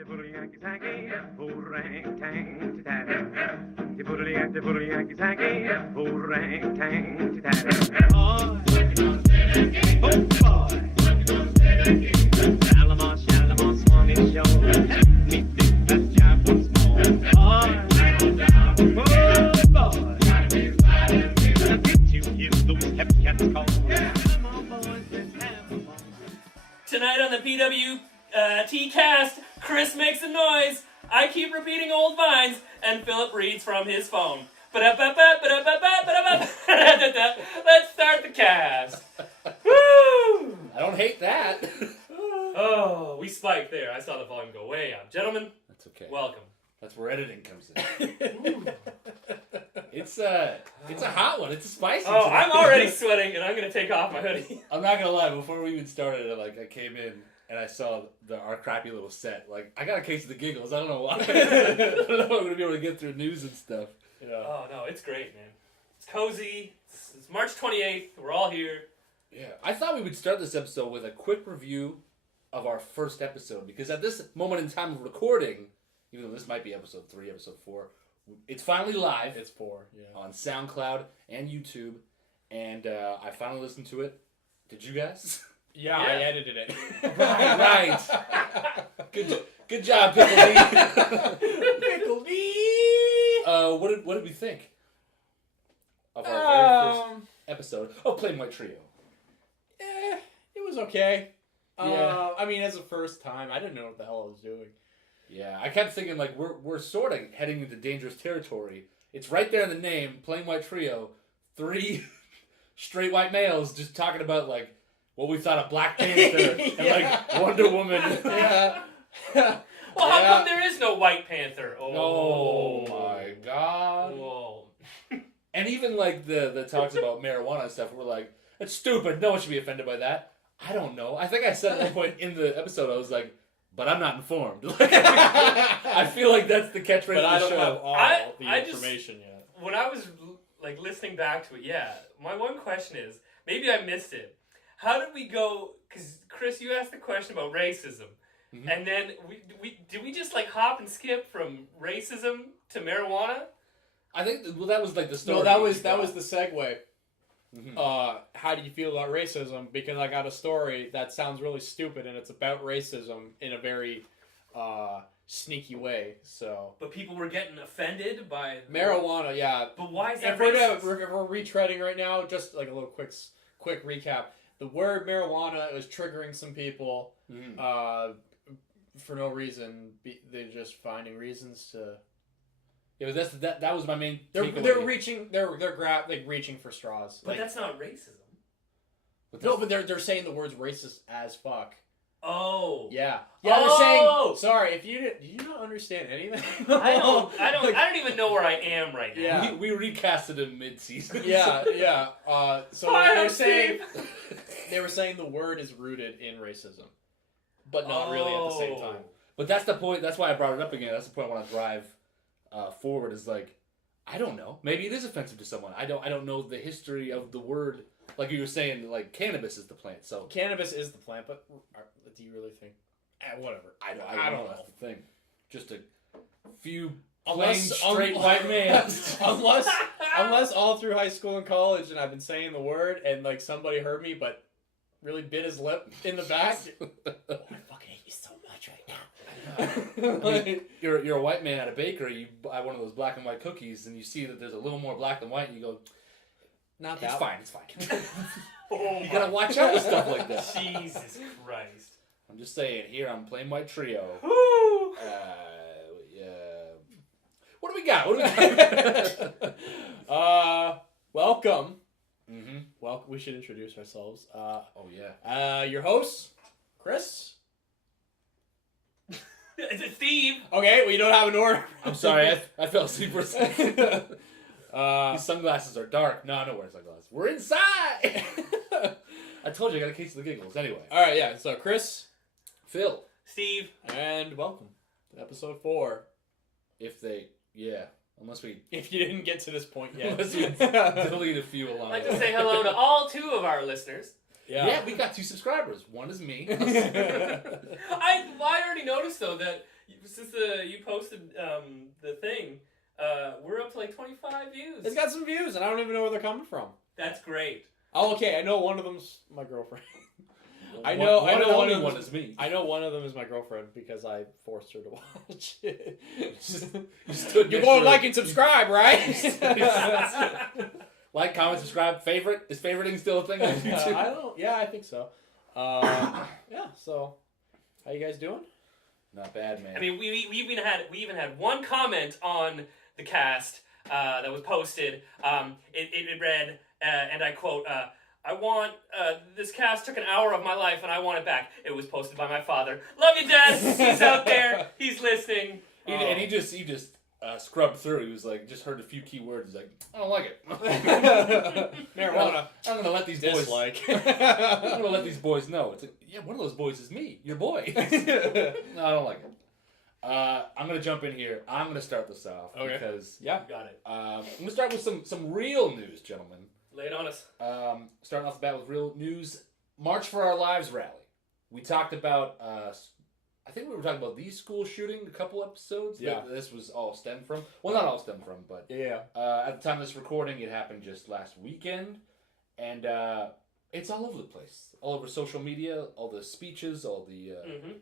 Tonight on the PWT cast, Chris makes a noise, I keep repeating old vines, and Philip reads from his phone. Let's start the cast. Woo! I don't hate that. Oh, we spiked there. I saw the volume go way up. Gentlemen, That's okay. welcome. That's where editing comes in. It's a hot one. It's a spicy Oh, one. I'm already sweating, and I'm going to take off my hoodie. I'm not gonna lie. Before we even started, I came in and I saw our crappy little set. Like, I got a case of the giggles. I don't know why. I don't know if I'm gonna be able to get through news and stuff. Yeah. Oh, no, it's great, man. It's cozy. It's March 28th. We're all here. Yeah, I thought we would start this episode with a quick review of our first episode, because at this moment in time of recording, even though this might be episode 3, episode 4, it's finally live. It's 4, yeah. On SoundCloud and YouTube, and I finally listened to it. Did you guys? Yeah, I edited it. Right. Good job, Pickle D. Pickle D. What did we think of our very first episode of Plain White Trio? It was okay. Yeah. I mean, as a first time, I didn't know what the hell I was doing. Yeah, I kept thinking, like, we're sort of heading into dangerous territory. It's right there in the name, Plain White Trio. 3 straight white males just talking about, like, what we thought of Black Panther and, like, Wonder Woman. Yeah. Well, how come there is no White Panther? Oh my God. Whoa. And even, like, the talks about marijuana and stuff, we're like, it's stupid. No one should be offended by that. I don't know. I think I said at one point in the episode, I was like, but I'm not informed. Like, I feel like that's the catchphrase But of I the don't show. have all the I information yet. When I was, like, listening back to it, yeah, my one question is, maybe I missed it. How did we go, because, Chris, you asked the question about racism, and then did we just, like, hop and skip from racism to marijuana? I think, that was, like, the story. No, that was the segue. How do you feel about racism? Because I got a story that sounds really stupid, and it's about racism in a very sneaky way. So, But people were getting offended by marijuana, yeah. But why is that If racist? we're retreading right now, just like a little quick recap. The word marijuana is triggering some people for no reason. They're just finding reasons to. Yeah, but that was my main. They're takeaway. reaching for straws. But that's not racism. No, but they're saying the words racist as fuck. Oh. Yeah. Yeah, they're saying. Sorry, if did you not understand anything? I don't even know where I am right now. Yeah. We recasted him mid-season. Yeah. So Hi, they I'm were saying Steve. the word is rooted in racism, but not really at the same time. But that's the point. That's why I brought it up again. That's the point I want to drive forward. Is like, I don't know. Maybe it is offensive to someone. I don't know the history of the word. Like you were saying, like cannabis is the plant. So Cannabis is the plant, but do you really think? Whatever. I don't know. That's the thing. Just a few plain straight white men. unless all through high school and college, and I've been saying the word, and like somebody heard me, but really bit his lip in the back. Oh, I fucking hate you so much right now. I mean, you're a white man at a bakery. You buy one of those black and white cookies, and you see that there's a little more black than white, and you go, Not It's that. fine. It's fine. Oh, You gotta watch out with stuff like that. Jesus Christ. I'm just saying, here on Plain White Trio. Woo! What do we got? Welcome. Mm-hmm. Well, we should introduce ourselves. Oh, yeah. Your hosts, Chris. It's Steve. Okay, we don't have an order. I'm sorry, I fell asleep for a second. These sunglasses are dark. No, I don't wear sunglasses. We're inside! I told you I got a case of the giggles. Anyway. All right, yeah. So, Chris, Phil. Steve. and welcome to episode 4. Unless we If you didn't get to this point yet. unless we delete a few along I'd like the to way. say hello to all 2 of our listeners. Yeah, we got 2 subscribers. One is me. I already noticed, though, that Since you posted the thing, we're up to like 25 views. It's got some views, and I don't even know where they're coming from. That's great. Oh, okay. I know one of them's my girlfriend. I One know only one one is me. I know one of them is my girlfriend because I forced her to watch it. You You're going to like and subscribe, right? Like, comment, subscribe, favorite. Is favoriting still a thing on YouTube? I don't. Yeah, I think so. Yeah. So, how you guys doing? Not bad, man. I mean, we even had one comment on the cast that was posted. It read, and I quote, "I want this cast took an hour of my life and I want it back." It was posted by my father. Love you, Dad. He's out there. He's listening. And he just scrubbed through. He was like, just heard a few key words. He's like, I don't like it. Marijuana. I'm gonna let these boys. Dislike. I'm gonna let these boys know. It's like, yeah, one of those boys is me, your boy. No, I don't like it. I'm gonna jump in here. I'm gonna start this off because yeah, Got it. I'm gonna start with some real news, gentlemen. Lay it on us. Starting off the bat with real news. March for Our Lives rally. We talked about. I think we were talking about the school shooting a couple episodes. Yeah. That this was all stemmed from. Well, not all stemmed from, but yeah. at the time of this recording, it happened just last weekend, and it's all over the place, all over social media, all the speeches, all the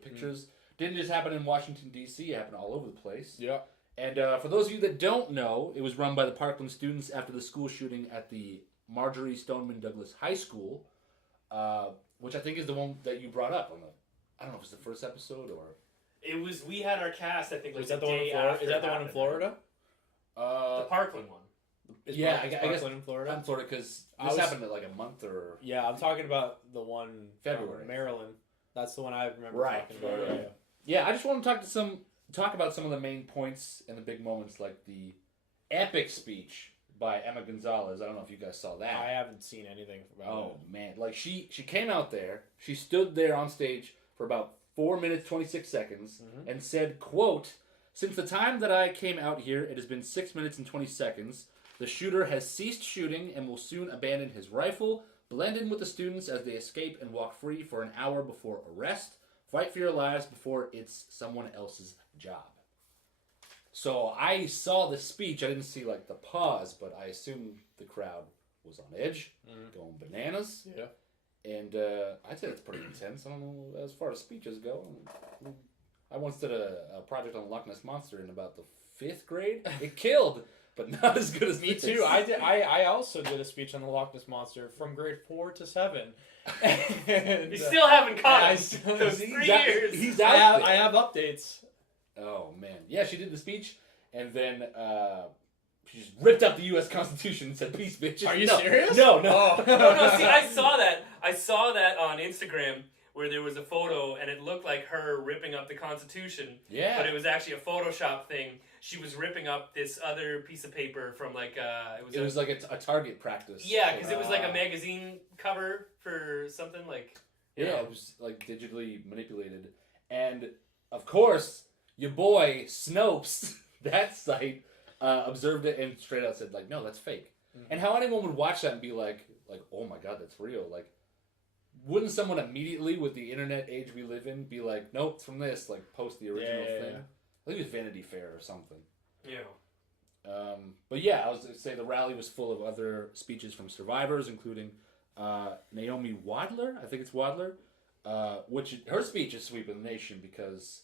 pictures. Didn't just happen in Washington D.C. It happened all over the place. Yeah. And for those of you that don't know, it was run by the Parkland students after the school shooting at the Marjorie Stoneman Douglas High School, which I think is the one that you brought up on the. I don't know if it's the first episode or. It was. We had our cast. I think. Like Is that the the one in day Florida? after Is that the it one in happened. Florida? The Parkland one. Is Yeah, Park- I is guess- Parkland in Florida. I'm Florida because I this was- happened in like a month or. Yeah, I'm talking about the one February. from Maryland. That's the one I remember Right. talking about. Right. Yeah, I just want to talk about some of the main points and the big moments, like the epic speech by Emma Gonzalez. I don't know if you guys saw that. I haven't seen anything about Oh man, like she came out there, she stood there on stage for about 4 minutes 26 seconds and said, quote, "Since the time that I came out here, it has been 6 minutes and 20 seconds. The shooter has ceased shooting and will soon abandon his rifle, blend in with the students as they escape and walk free for an hour before arrest. Fight for your lives before it's someone else's job." So I saw the speech. I didn't see like the pause, but I assumed the crowd was on edge, going bananas. Yeah. And I'd say that's pretty intense. I don't know as far as speeches go. I once did a project on Loch Ness Monster in about the 5th grade. It killed, but not as good as Me this. too. I also did a speech on the Loch Ness Monster from grade 4 to 7. And, You still haven't caught I it. still- Those He's 3 out- years. He's I out have, I there. have updates. Oh man, yeah, she did the speech, and then she just ripped up the U.S. Constitution and said, "Peace, bitches." Are you No. serious? No, no. Oh. No, see, I saw that. I saw that on Instagram where there was a photo and it looked like her ripping up the Constitution, Yeah. but it was actually a Photoshop thing. She was ripping up this other piece of paper from like It was like a target practice. yeah, because it was like a magazine cover for something like Yeah, it was like digitally manipulated. And of course, your boy Snopes, that site, observed it and straight out said, like, no, that's fake. And how anyone would watch that and be like, oh my god, that's real. Like, wouldn't someone immediately, with the internet age we live in, be like, nope, it's from this, like, post the original thing? I think it was Vanity Fair or something. yeah. But yeah, I was going to say the rally was full of other speeches from survivors, including Naomi Wadler, I think it's Wadler, which her speech is sweeping the nation because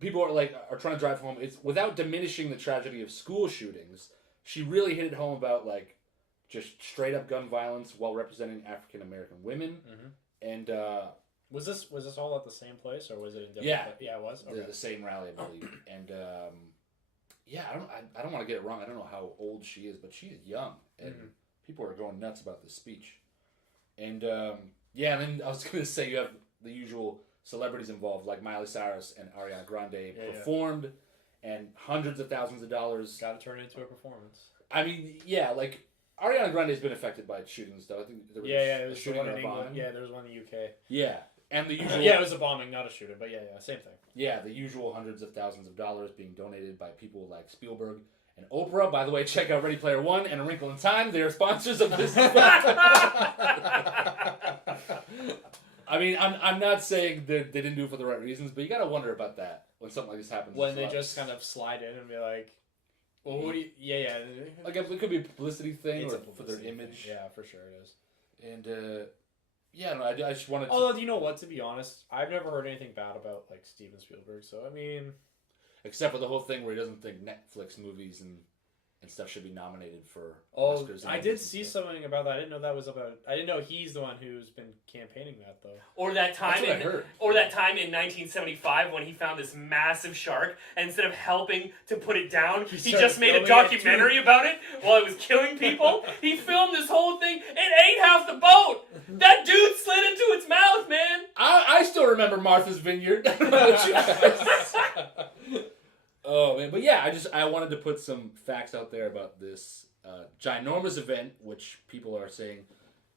people are trying to drive home. It's without diminishing the tragedy of school shootings. She really hit it home about like just straight up gun violence while representing African American women. And Was this all at the same place or was it in different? Yeah. Yeah, it was. Okay. the same rally, I believe. And yeah, I don't want to get it wrong. I don't know how old she is, but she's young, and people are going nuts about this speech. And yeah, and then I was going to say you have the usual celebrities involved, like Miley Cyrus and Ariana Grande performed, and hundreds of thousands of dollars. Got to turn it into a performance. I mean, yeah, like Ariana Grande has been affected by shootings, though. I think there was There a was shooting one or in a England. bombing. Yeah, there was one in the UK. Yeah, and the usual. Yeah, it was a bombing, not a shooting, but yeah, same thing. Yeah, the usual hundreds of thousands of dollars being donated by people like Spielberg and Oprah. By the way, check out Ready Player One and A Wrinkle in Time. They are sponsors of this. I mean, I'm not saying they didn't do it for the right reasons, but you gotta wonder about that when something like this happens. When they just kind of slide in and be like, well, what do you... Yeah. Like, it could be a publicity thing It's or a for their publicity image. thing. Yeah, for sure it is. And, yeah, no, I just wanted to... Although, you know what, to be honest, I've never heard anything bad about, like, Steven Spielberg, so, I mean... Except for the whole thing where he doesn't think Netflix movies and stuff should be nominated for Oh, Oscars. I did see something about that. I didn't know that was about... I didn't know he's the one who's been campaigning that, though. Or that time That's what I heard. Or that time in 1975 when he found this massive shark, and instead of helping to put it down, he just made a documentary about it while it was killing people. He filmed this whole thing. It ate half the boat. That dude slid into its mouth, man. I still remember Martha's Vineyard. I don't know about you guys. Oh man, but yeah, I wanted to put some facts out there about this ginormous event, which people are saying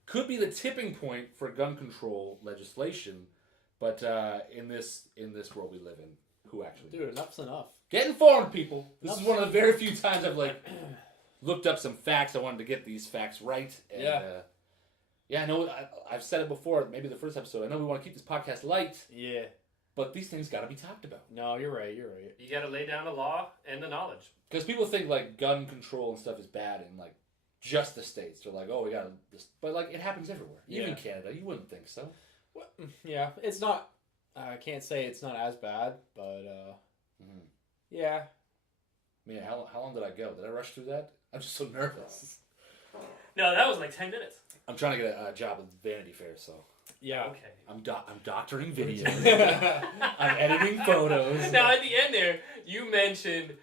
could be the tipping point for gun control legislation. But in this world we live in, who actually? Dude, enough's enough. Get informed, people. This is one of the very few times I've looked up some facts. I wanted to get these facts right. And, yeah, I know. I've said it before. Maybe the first episode. I know we want to keep this podcast light. Yeah. But these things got to be talked about. No, you're right. You got to lay down the law and the knowledge. Because people think like gun control and stuff is bad in like just the States. They're like, oh, we got this, but like it happens everywhere. Even in Canada, you wouldn't think so. Well, yeah, it's not. I can't say it's not as bad, but yeah. I mean, how long did I go? Did I rush through that? I'm just so nervous. No, that was like 10 minutes. I'm trying to get a job with Vanity Fair, so. Yeah. Okay. I'm doctoring videos. I'm editing photos. Now, at the end there, you mentioned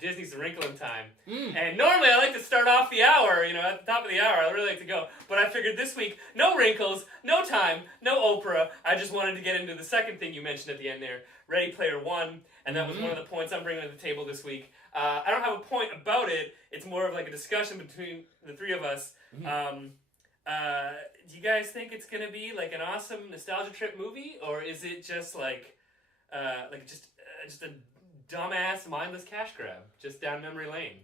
Disney's A Wrinkle in Time. And normally I like to start off the hour, at the top of the hour. I really like to go. But I figured this week, no wrinkles, no time, no Oprah. I just wanted to get into the second thing you mentioned at the end there, Ready Player One. And that was one of the points I'm bringing to the table this week. I don't have a point about it. It's more of like a discussion between the three of us. Do you guys think it's gonna be like an awesome nostalgia trip movie, or is it just like just a dumbass mindless cash grab just down memory lane?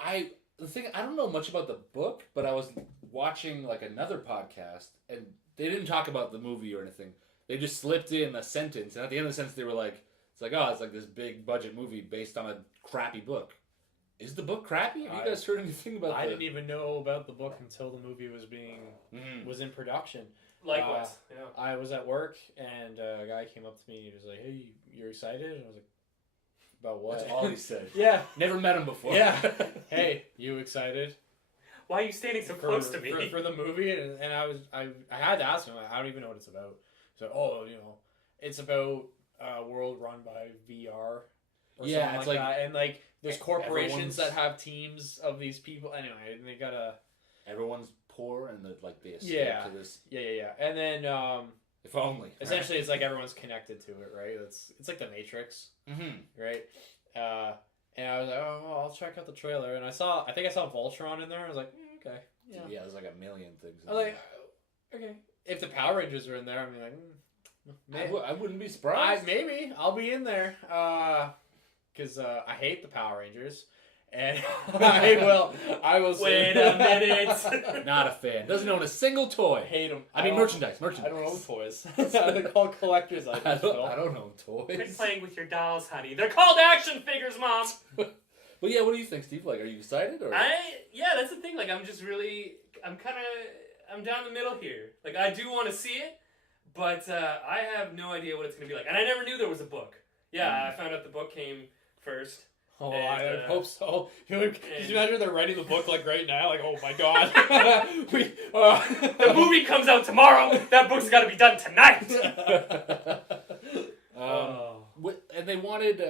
I don't know much about the book, but I was watching like another podcast, and they didn't talk about the movie or anything. They just slipped in a sentence, and at the end of the sentence, they were like, "It's like this big budget movie based on a crappy book." Is the book crappy? Have you guys heard anything about? I didn't even know about the book until the movie was was in production. Likewise, I was at work and a guy came up to me and he was like, "Hey, you're excited?" And I was like, "About what?" That's all he said. Yeah. Never met him before. Yeah. Hey, you excited? Why are you standing so close to me? For the movie, and I had to ask him. I don't even know what it's about. So, it's about a world run by VR. Or something it's like that. And like there's corporations everyone's... that have teams of these people. Anyway, and they gotta. Everyone's poor and they escape to this. Yeah. And then if only. Essentially, it's like everyone's connected to it, right? It's like the Matrix, right? And I was like, oh, well, I'll check out the trailer, and I think I saw Voltron in there. I was like, okay, yeah. There's like a million things. I was like, okay. If the Power Rangers are in there, I'm like, I wouldn't be surprised. Maybe I'll be in there. Because I hate the Power Rangers, and I will say... Wait a minute. Not a fan. Doesn't own a single toy. I hate them. I mean merchandise. I don't own toys. They're called collector's items. I don't own toys. Quit playing with your dolls, honey. They're called action figures, Mom. But yeah, what do you think, Steve? Like, are you excited or? That's the thing. Like, I'm down the middle here. Like, I do want to see it, but I have no idea what it's gonna be like. And I never knew there was a book. Yeah, I found out the book came first. Oh, I hope so. Can you imagine they're writing the book like right now? Like, oh my god. The movie comes out tomorrow. That book's got to be done tonight. And they wanted.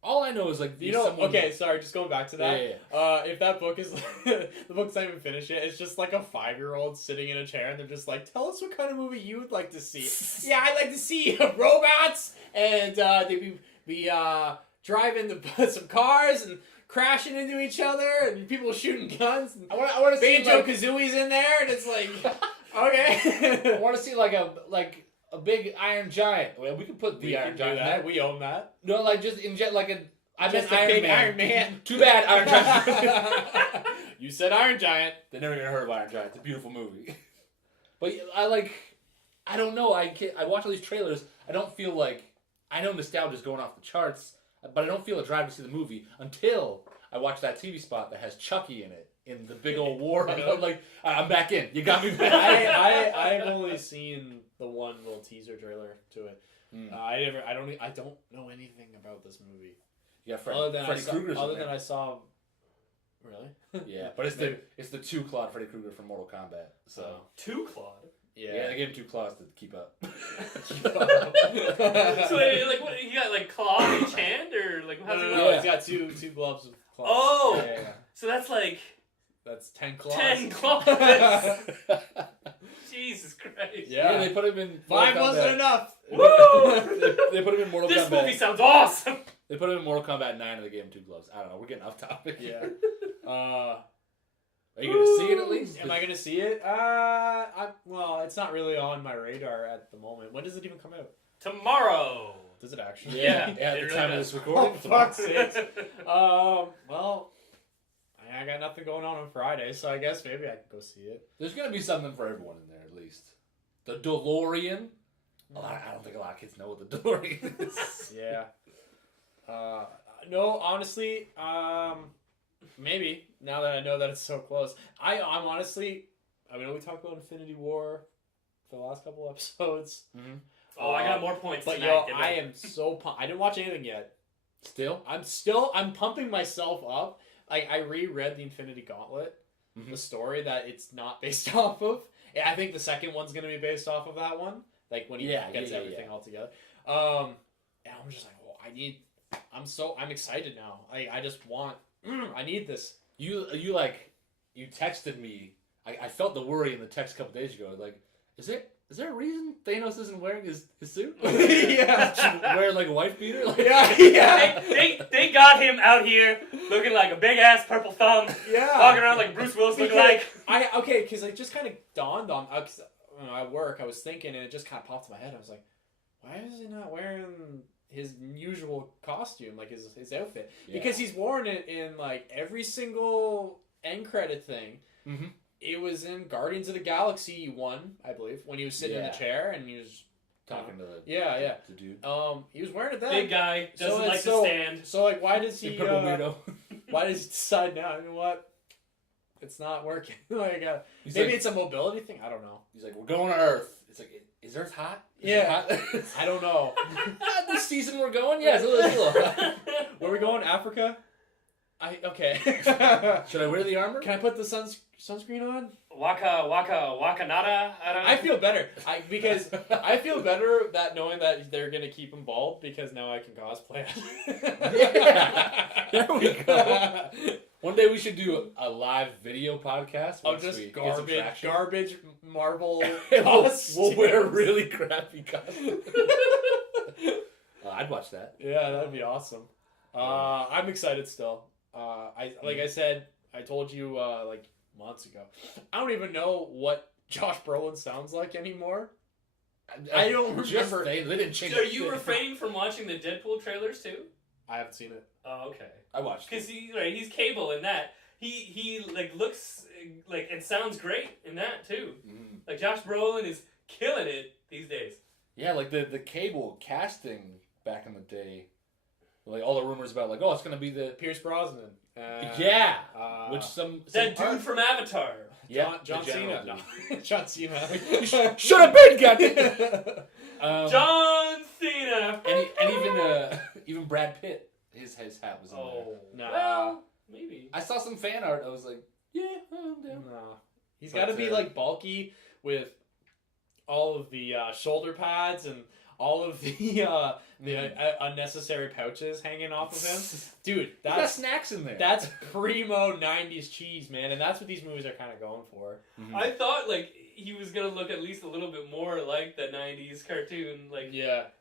All I know is like Okay, sorry, just going back to that. Yeah. If that book is the book's not even finished yet, it's just like a 5-year-old sitting in a chair, and they're just like, "Tell us what kind of movie you would like to see." Yeah, I'd like to see robots, and they be driving some cars and crashing into each other, and people shooting guns. And I want to see Banjo-Kazooie's in there, and it's like, okay. I want to see like a big Iron Giant. Well, we can put the Iron Giant. That. We own that. No, like just inject like a. I just meant a big Iron Iron Man. Too bad, Iron Giant. You said Iron Giant. They're never gonna heard of Iron Giant. It's a beautiful movie. But I like. I don't know. I watch all these trailers. I don't feel like I know nostalgia's going off the charts, but I don't feel a drive to see the movie until I watch that TV spot that has Chucky in it in the big old war. I'm like, I'm back in. You got me back. I've only seen the one little teaser trailer to it. I don't know anything about this movie. Yeah, Freddy Krueger's other than I saw. Really? Yeah, but it's the 2 clawed Freddy Krueger from Mortal Kombat. So 2 clawed. Yeah, they gave him 2 claws to keep up. So wait, like what? You got like claw in each hand, or like how's it? No, he's got two gloves of claws. Oh, yeah. So that's like. That's 10 claws. 10 claws. Jesus Christ. Yeah, they put him in. 5 wasn't enough. Woo! they put him in Mortal Kombat. This movie sounds awesome. They put him in Mortal Kombat 9 and they gave him 2 gloves. I don't know. We're getting off topic. Yeah. Are you gonna see it at least? Am I gonna see it? Well, it's not really on my radar at the moment. When does it even come out? Tomorrow. Does it actually? Yeah. At the time of this recording. Oh, fuck's sakes. Well, I got nothing going on Friday, so I guess maybe I can go see it. There's gonna be something for everyone in there at least. The DeLorean. I don't think a lot of kids know what the DeLorean is. Yeah. No, honestly, maybe now that I know that it's so close. I'm honestly, I mean, we talked about Infinity War for the last couple episodes. Mm-hmm. Oh, I got more points. But tonight, I am so pumped. I didn't watch anything yet. Still, I'm pumping myself up. Like I reread the Infinity Gauntlet, the story that it's not based off of. I think the second one's gonna be based off of that one. Like when he gets everything all together. And I'm just like, I'm excited now. I just want. I need this. You texted me. I felt the worry in the text a couple days ago. Like, is there a reason Thanos isn't wearing his suit? Yeah, wearing like a wife beater. Like, yeah. They got him out here looking like a big ass purple thumb. Yeah, walking around like Bruce Willis looking like. Because it just kind of dawned on. At work, I was thinking, and it just kind of popped in my head. I was like, why is he not wearing his usual costume, like his outfit? Yeah. Because he's worn it in like every single end credit thing. Mm-hmm. It was in Guardians of the Galaxy 1, I believe, when he was sitting in the chair and he was talking to the dude. He was wearing it then. Big guy doesn't like to stand. So like, why does he? Weirdo. Why does he decide now? I mean, what? It's not working. Like, maybe it's a mobility thing. I don't know. He's like, we're going to Earth. It's like, is Earth hot? Is hot? I don't know. This season we're going? Yeah, it's a little hot. Where we going? Africa? Okay. Should I wear the armor? Can I put the sunscreen on? Waka nada. I don't know. I feel better. Because I feel better that knowing that they're gonna keep him bald because now I can cosplay. Yeah. There we go. One day we should do a live video podcast. Oh, just garbage Marvel we'll wear really crappy costumes. I'd watch that. Yeah, that'd be awesome. I'm excited still. I said, I told you like months ago. I don't even know what Josh Brolin sounds like anymore. I don't remember. They didn't change. So are you refraining from watching the Deadpool trailers too? I haven't seen it. Oh, okay. I watched because he's Cable in that. He like looks like and sounds great in that too. Mm. Like Josh Brolin is killing it these days. Yeah, like the Cable casting back in the day, like all the rumors about like, oh, it's gonna be the Pierce Brosnan. Which that dude from Avatar. Yeah, John Cena. No. John Cena. Should have been, goddamn. John Cena. And even Brad Pitt, his hat was in there. No. Well, maybe. I saw some fan art. I was like, yeah, I'm down. No. He's got to be like bulky with all of the shoulder pads and all of the unnecessary pouches hanging off of him. Dude, that's got snacks in there. That's primo 90s cheese, man, and that's what these movies are kind of going for. Mm-hmm. I thought like he was gonna look at least a little bit more like the 90s cartoon, like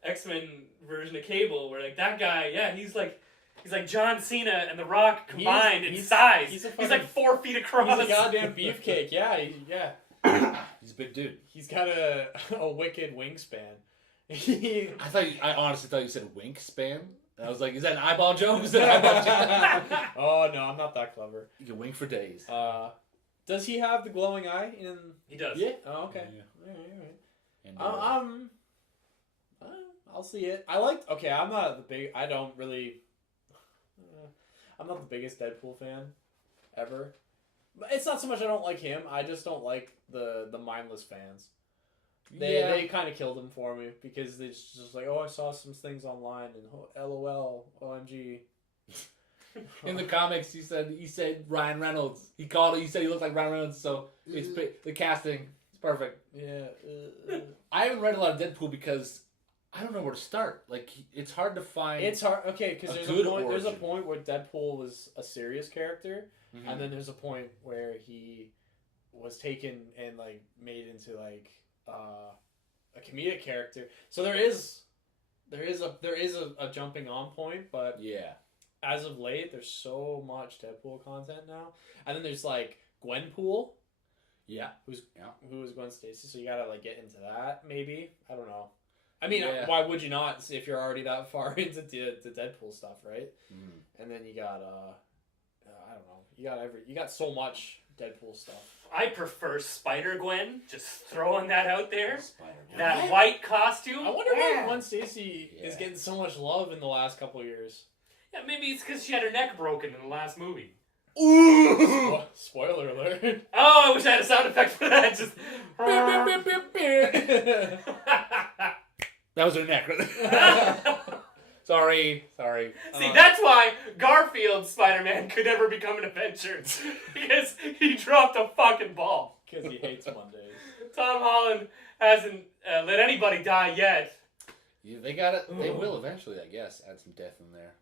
X-Men version of Cable, where like that guy, he's like John Cena and The Rock combined in size. He's like 4 feet across. He's a goddamn beefcake. Yeah. He's a big dude. He's got a wicked wingspan. I honestly thought you said wink span. And I was like, is that an eyeball joke? Is that an eyeball joke? Oh no, I'm not that clever. You can wink for days. Does he have the glowing eye in? He does. Yeah. Oh, okay. Yeah. All right. And, I'll see it. I liked. Okay, I'm not the big. I don't really. I'm not the biggest Deadpool fan ever. But it's not so much I don't like him. I just don't like the mindless fans. They kind of killed him for me because they just like, oh, I saw some things online and LOL, OMG. In the comics, he said Ryan Reynolds. He said he looked like Ryan Reynolds. So it's the casting. It's perfect. Yeah. I haven't read a lot of Deadpool because I don't know where to start. Like, it's hard to find. It's hard. Okay, because there's a point where Deadpool was a serious character, and then there's a point where he was taken and like made into like a comedic character. So there is a jumping on point, but yeah. As of late, there's so much Deadpool content now, and then there's like Gwenpool. Yeah. Who is Gwen Stacy? So you gotta like get into that maybe. I don't know. I mean, why would you not if you're already that far into the Deadpool stuff, right? And then you got I don't know. You got so much Deadpool stuff. I prefer Spider-Gwen. Just throwing that out there. Spider-Gwen. That white costume. I wonder why Gwen Stacy is getting so much love in the last couple of years. Yeah, maybe it's because she had her neck broken in the last movie. Ooh! Spoiler alert. Oh, I wish I had a sound effect for that. Just. That was her neck. Right? Sorry. See, that's why Garfield's Spider-Man could never become an Avenger. Because he dropped a fucking ball. Because he hates Mondays. Tom Holland hasn't let anybody die yet. Yeah, they got it. They will eventually, I guess, add some death in there.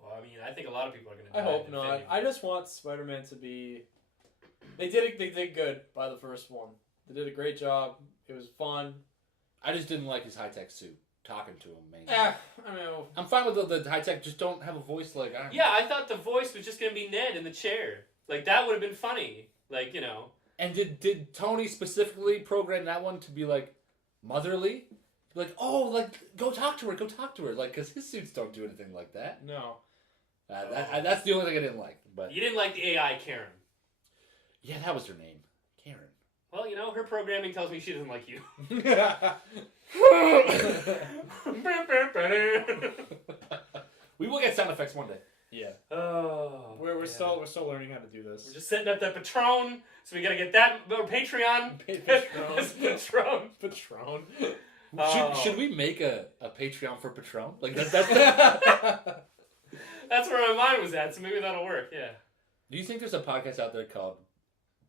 Well, I mean, I think a lot of people are going to die. I hope not. I just want Spider-Man to be... They did good by the first one. They did a great job. It was fun. I just didn't like his high-tech suit. Talking to him, mainly. I mean... I'm fine with the high-tech, just don't have a voice like Iron Man. Yeah, I thought the voice was just going to be Ned in the chair. Like, that would have been funny. Like, you know. And did Tony specifically program that one to be, like, motherly? Like, oh, like, go talk to her. Like, because his suits don't do anything like that. No. That's the only thing I didn't like. But you didn't like the AI Karen. Yeah, that was her name. Karen. Well, you know, her programming tells me she doesn't like you. We will get sound effects one day. Yeah. Oh. We're still learning how to do this. We're just setting up that Patron, so we gotta get that or Patreon. Patron. Should we make a Patreon for Patron? Like that's That's where my mind was at, so maybe that'll work, yeah. Do you think there's a podcast out there called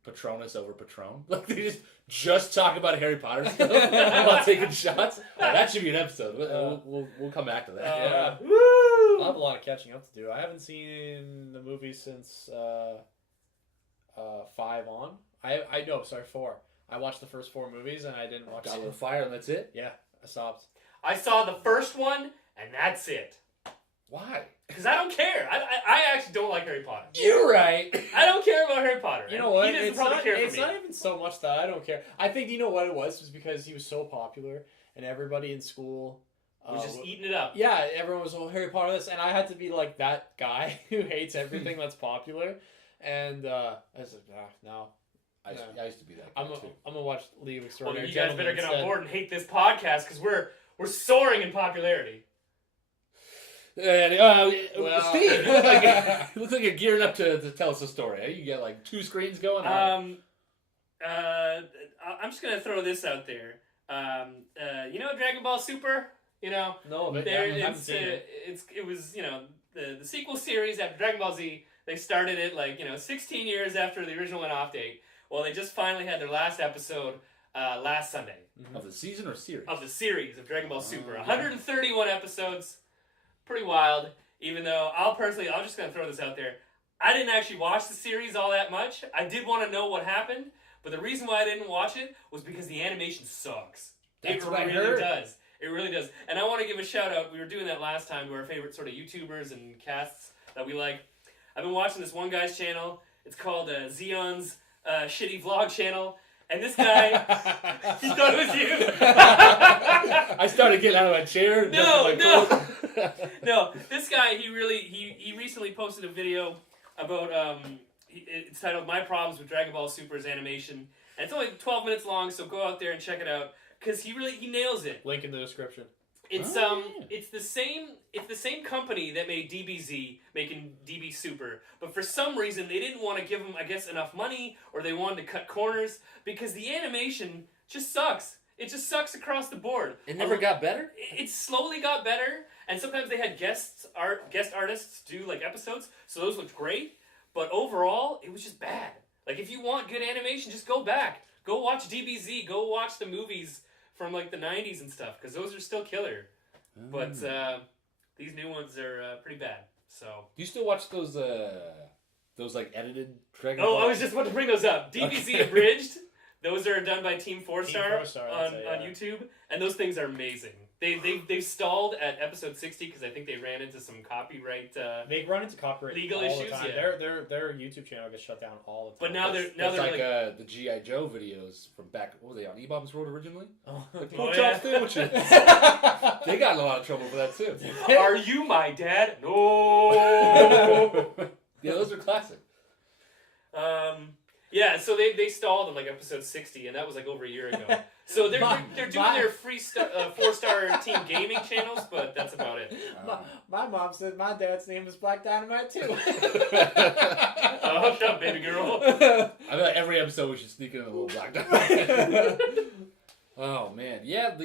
Patronus over Patron? Like they just talk about Harry Potter stuff while taking shots? Oh, that should be an episode. We'll come back to that. Yeah. Woo! I'll have a lot of catching up to do. I haven't seen the movie since 5 on. I know, sorry, 4. I watched the first 4 movies and I didn't watch Got a little fire and that's it? Yeah, I stopped. I saw the first one, and that's it. Why? Because I don't care. I actually don't like Harry Potter. You're right. I don't care about Harry Potter. You know what? He doesn't probably care for me. It's not even so much that I don't care. I think, you know what it was because he was so popular and everybody in school... was just eating it up. Yeah, everyone was, oh, Harry Potter this, and I had to be like that guy who hates everything that's popular. And I was like, no. I used to be that guy too. I'm going to watch League of Well, Extraordinary you guys better Gentlemen get on instead. board and hate this podcast, because we're soaring in popularity. Steve, Well- you look like you're gearing up to tell us a story. You got like 2 screens going on. I'm just going to throw this out there. You know Dragon Ball Super? You know? No, but There, I haven't seen it. it was, you know, the sequel series after Dragon Ball Z. They started it 16 years after the original went off date. Well, they just finally had their last episode last Sunday. Of the season or series? Of the series of Dragon Ball Super. 131 episodes. Pretty wild. Even though I'm just going to throw this out there. I didn't actually watch the series all that much. I did want to know what happened. But the reason why I didn't watch it was because the animation sucks. That's it what I really heard. does. It really does. And I want to give a shout out. We were doing that last time to our favorite sort of YouTubers and casts that we like. I've been watching this one guy's channel. It's called Xeon's Shitty Vlog Channel. And this guy, he thought it was you. I started getting out of my chair. No. This guy, he recently posted a video about, it's titled My Problems with Dragon Ball Super's Animation. And it's only 12 minutes long, so go out there and check it out. because he nails it. Link in the description. It's yeah. it's the same company that made DBZ making DB Super, but for some reason they didn't want to give them, I guess, enough money, or they wanted to cut corners because the animation just sucks. It just sucks across the board. It never got better? It slowly got better, and sometimes they had guest artists do like episodes, so those looked great. But overall, it was just bad. Like if you want good animation, just go back, go watch DBZ, go watch the movies from like the 90s and stuff, because those are still killer. But these new ones are pretty bad. So Do you still watch those like edited Dragon I Ball? was just about to bring those up. DBZ Abridged. Those are done by Team 4-Star, on YouTube, and those things are amazing. They've stalled at episode 60 because I think they ran into some copyright. They run into copyright legal all issues. The time. Yeah. Their YouTube channel gets shut down all the time. But now That's they're like the G.I. Joe videos from back. What were they on? E-Bob's World originally? Oh, Pork yeah. chop sandwiches. They got in a lot of trouble for that too. Are you my dad? No. Yeah, those are classic. Yeah, so they stalled at like episode 60, and that was like over a year ago. So they're doing their free 4-star team gaming channels, but that's about it. My mom said my dad's name is Black Dynamite too. Hush up, baby girl. I feel like every episode we should sneak in a little black dog. Oh man, yeah.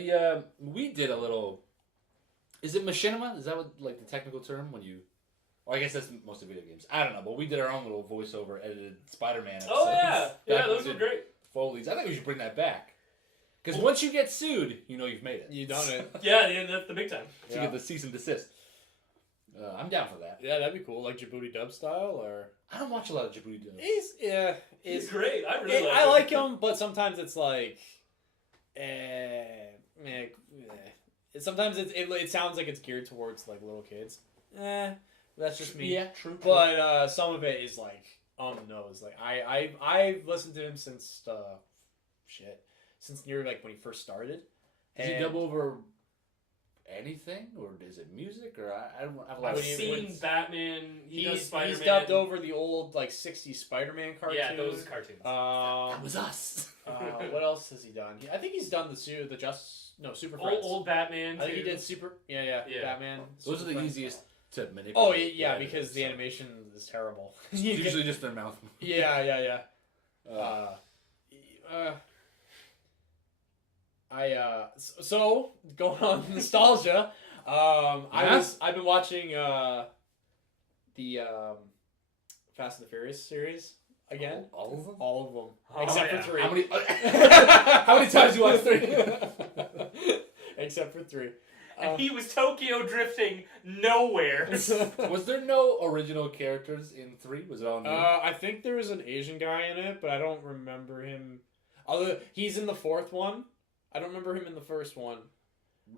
We did a little. Is it machinima? Is that what like the technical term when you? Well, I guess that's most of video games. I don't know, but we did our own little voiceover edited Spider-Man episodes. Oh yeah, those were great. Foley's. I think we should bring that back. Because once you get sued, you know you've made it. You've done it. Yeah, that's the big time. To get the cease and desist. I'm down for that. Yeah, that'd be cool. Like Djibouti dub style, or I don't watch a lot of Djibouti dubs. He's great. I really like him. I like him, but sometimes it's like, sometimes it sounds like it's geared towards like little kids. That's just me. Yeah, true. But some of it is like on the nose. Like I've listened to him since since near like when he first started. Does he dub over anything, or is it music, or I don't have a lot I've of seen Batman. He does Spider-Man. He's dubbed over the old like '60s Spider-Man cartoon. Yeah, those cartoons. That was us. What else has he done? I think he's done the Super Friends. Old Batman. I think he too. did yeah. Batman. Those Super are the Friends. easiest to manipulate. Oh yeah, because the animation is terrible. It's usually just their mouth. Yeah. So going on nostalgia, I've been watching the Fast and the Furious series again. All of them. All of them, Oh, except yeah. for 3. How many times you watch 3? Except for 3. And he was Tokyo drifting nowhere. Was there no original characters in 3? Was it all new? I think there was an Asian guy in it, but I don't remember him. Although he's in the 4th one, I don't remember him in the 1st one.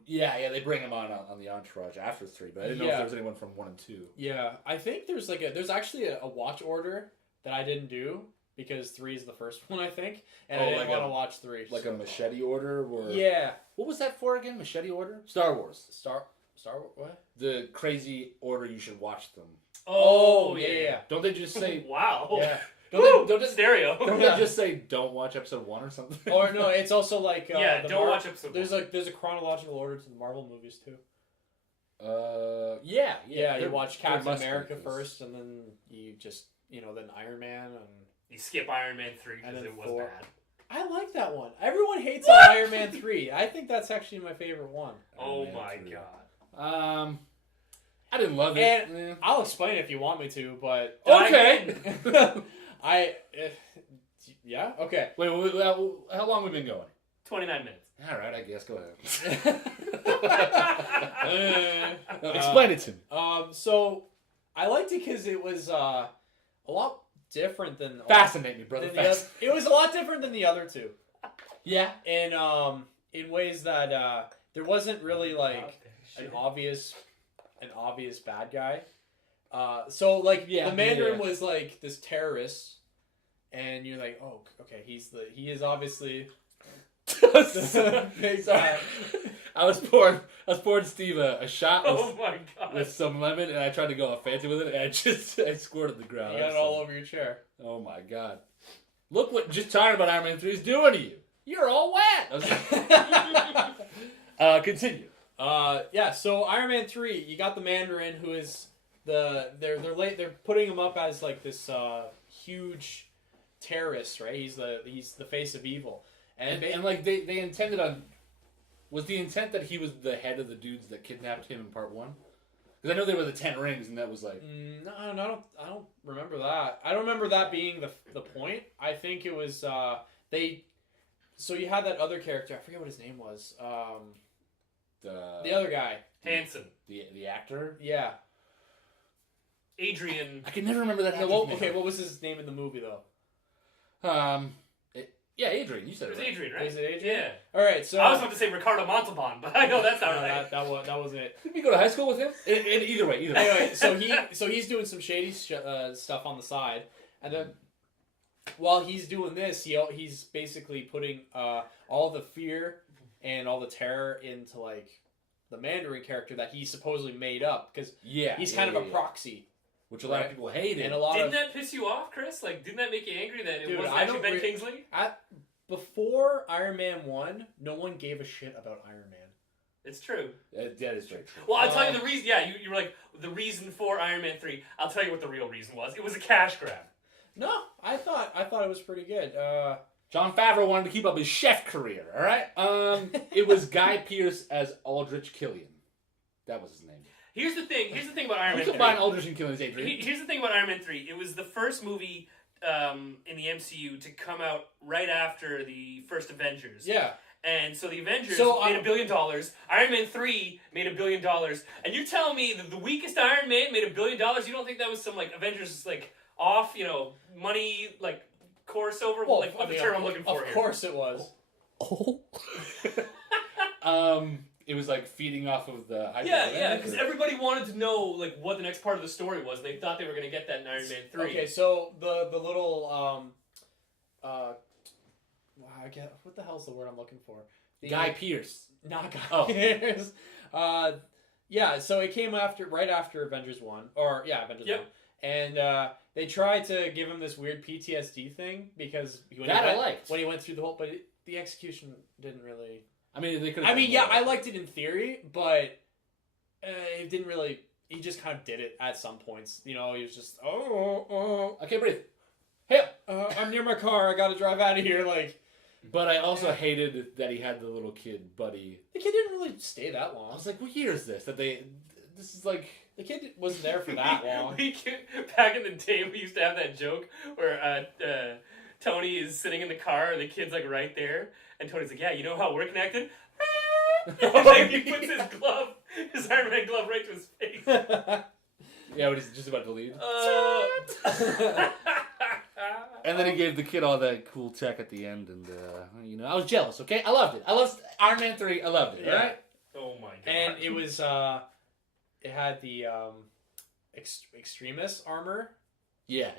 Yeah, they bring him on the Entourage after 3, but I didn't know if there was anyone from 1 and 2. Yeah, I think there's actually a watch order that I didn't do because 3 is the first one, I think, and I didn't want to watch 3. Like a machete order, or yeah. What was that for again? Machete order? Star Wars. Star Wars. What? The crazy order you should watch them. Oh yeah. Don't they just say? Wow. Yeah. Don't they stereo. Don't they just say don't watch episode 1 or something? Or no, it's also like don't watch episode 1. There's a chronological order to the Marvel movies too. Yeah. You watch Captain America first, and then you just then Iron Man, and you skip Iron Man 3 because it was 4. bad. I like that one. Everyone hates on Iron Man 3. I think that's actually my favorite one. Oh Man my 3. god. I didn't love it. And I'll explain if you want me to, but okay. Yeah. Okay. Wait, how long have we been going? 29 minutes. All right, I guess. Go ahead. Explain it to me. So I liked it because it was a lot different than Fascinate me, brother. It was a lot different than the other two. Yeah, and in ways that there wasn't really like an obvious bad guy. So like the Mandarin was like this terrorist, and you're like, oh, okay, he is obviously. Sorry. I was pouring Steve a shot with some lemon, and I tried to go all fancy with it, and I squirted the ground. You got it all over your chair. Oh my god! Look what just talking about Iron Man 3 is doing to you. You're all wet. Continue. Yeah. So Iron Man 3, you got the Mandarin, who is they're putting him up as like this huge terrorist, right? He's the face of evil, and like they intended on. Was the intent that he was the head of the dudes that kidnapped him in part 1? Because I know there were the 10 rings, and that was like... No, I don't remember that. I don't remember that being the point. I think it was, they... So you had that other character, I forget what his name was. The other guy. Hanson. The actor? Yeah. Adrian. I can never remember that. What was his name in the movie, though? Yeah, Adrian. You said it was right? Adrian, right? Is it Adrian? Yeah. All right, so... I was about to say Ricardo Montalban, but I know that's not right. That wasn't it. Did we go to high school with him? Either way. Anyway, so he's doing some shady stuff on the side, and then while he's doing this, he's basically putting all the fear and all the terror into like the Mandarin character that he supposedly made up, because he's kind of a proxy. Which a lot of people hated. And didn't that piss you off, Chris? Like, didn't that make you angry that it wasn't actually Ben Kingsley? Before Iron Man 1, no one gave a shit about Iron Man. It's true. That is very true. Well, I'll tell you the reason. Yeah, you were like, the reason for Iron Man 3. I'll tell you what the real reason was. It was a cash grab. No, I thought it was pretty good. John Favreau wanted to keep up his chef career, all right? It was Guy Pearce as Aldrich Killian. That was his name. Here's the thing about Iron Man 3. Combine Aldrich and Killian as Adrian. Here's the thing about Iron Man 3. It was the first movie in the MCU to come out right after the first Avengers. Yeah. And so the Avengers made $1 billion. Iron Man 3 made $1 billion. And you're telling me that the weakest Iron Man made $1 billion? You don't think that was some like Avengers like off, money like course over? Well, like what the term I'm looking for here? Of course it was. It was like feeding off of the hype. Yeah, because everybody wanted to know like what the next part of the story was. They thought they were going to get that in Iron Man 3. Okay, so the little I get what the hell's the word I'm looking for? Guy Pearce. Not Guy Pearce. Yeah, so it came right after Avengers 1 Avengers 1. And they tried to give him this weird PTSD thing because I liked when he went through the whole, but the execution didn't really. I mean, they could. I liked it in theory, but it didn't really. He just kind of did it at some points. He was just I can't breathe. Hey, I'm near my car. I got to drive out of here. Like, but I also hated that he had the little kid buddy. The kid didn't really stay that long. I was like, what year is this? This is like. The kid wasn't there for that long. Back in the day, we used to have that joke where Tony is sitting in the car and the kid's like right there, and Tony's like, "Yeah, you know how we're connected." And then he puts his Iron Man glove, right to his face. Yeah, when he's just about to leave. And then he gave the kid all that cool tech at the end, and I was jealous. Okay, I loved it. I loved Iron Man 3. I loved it. Yeah. Right? Oh my god! And it was it had the extremist armor. Yeah.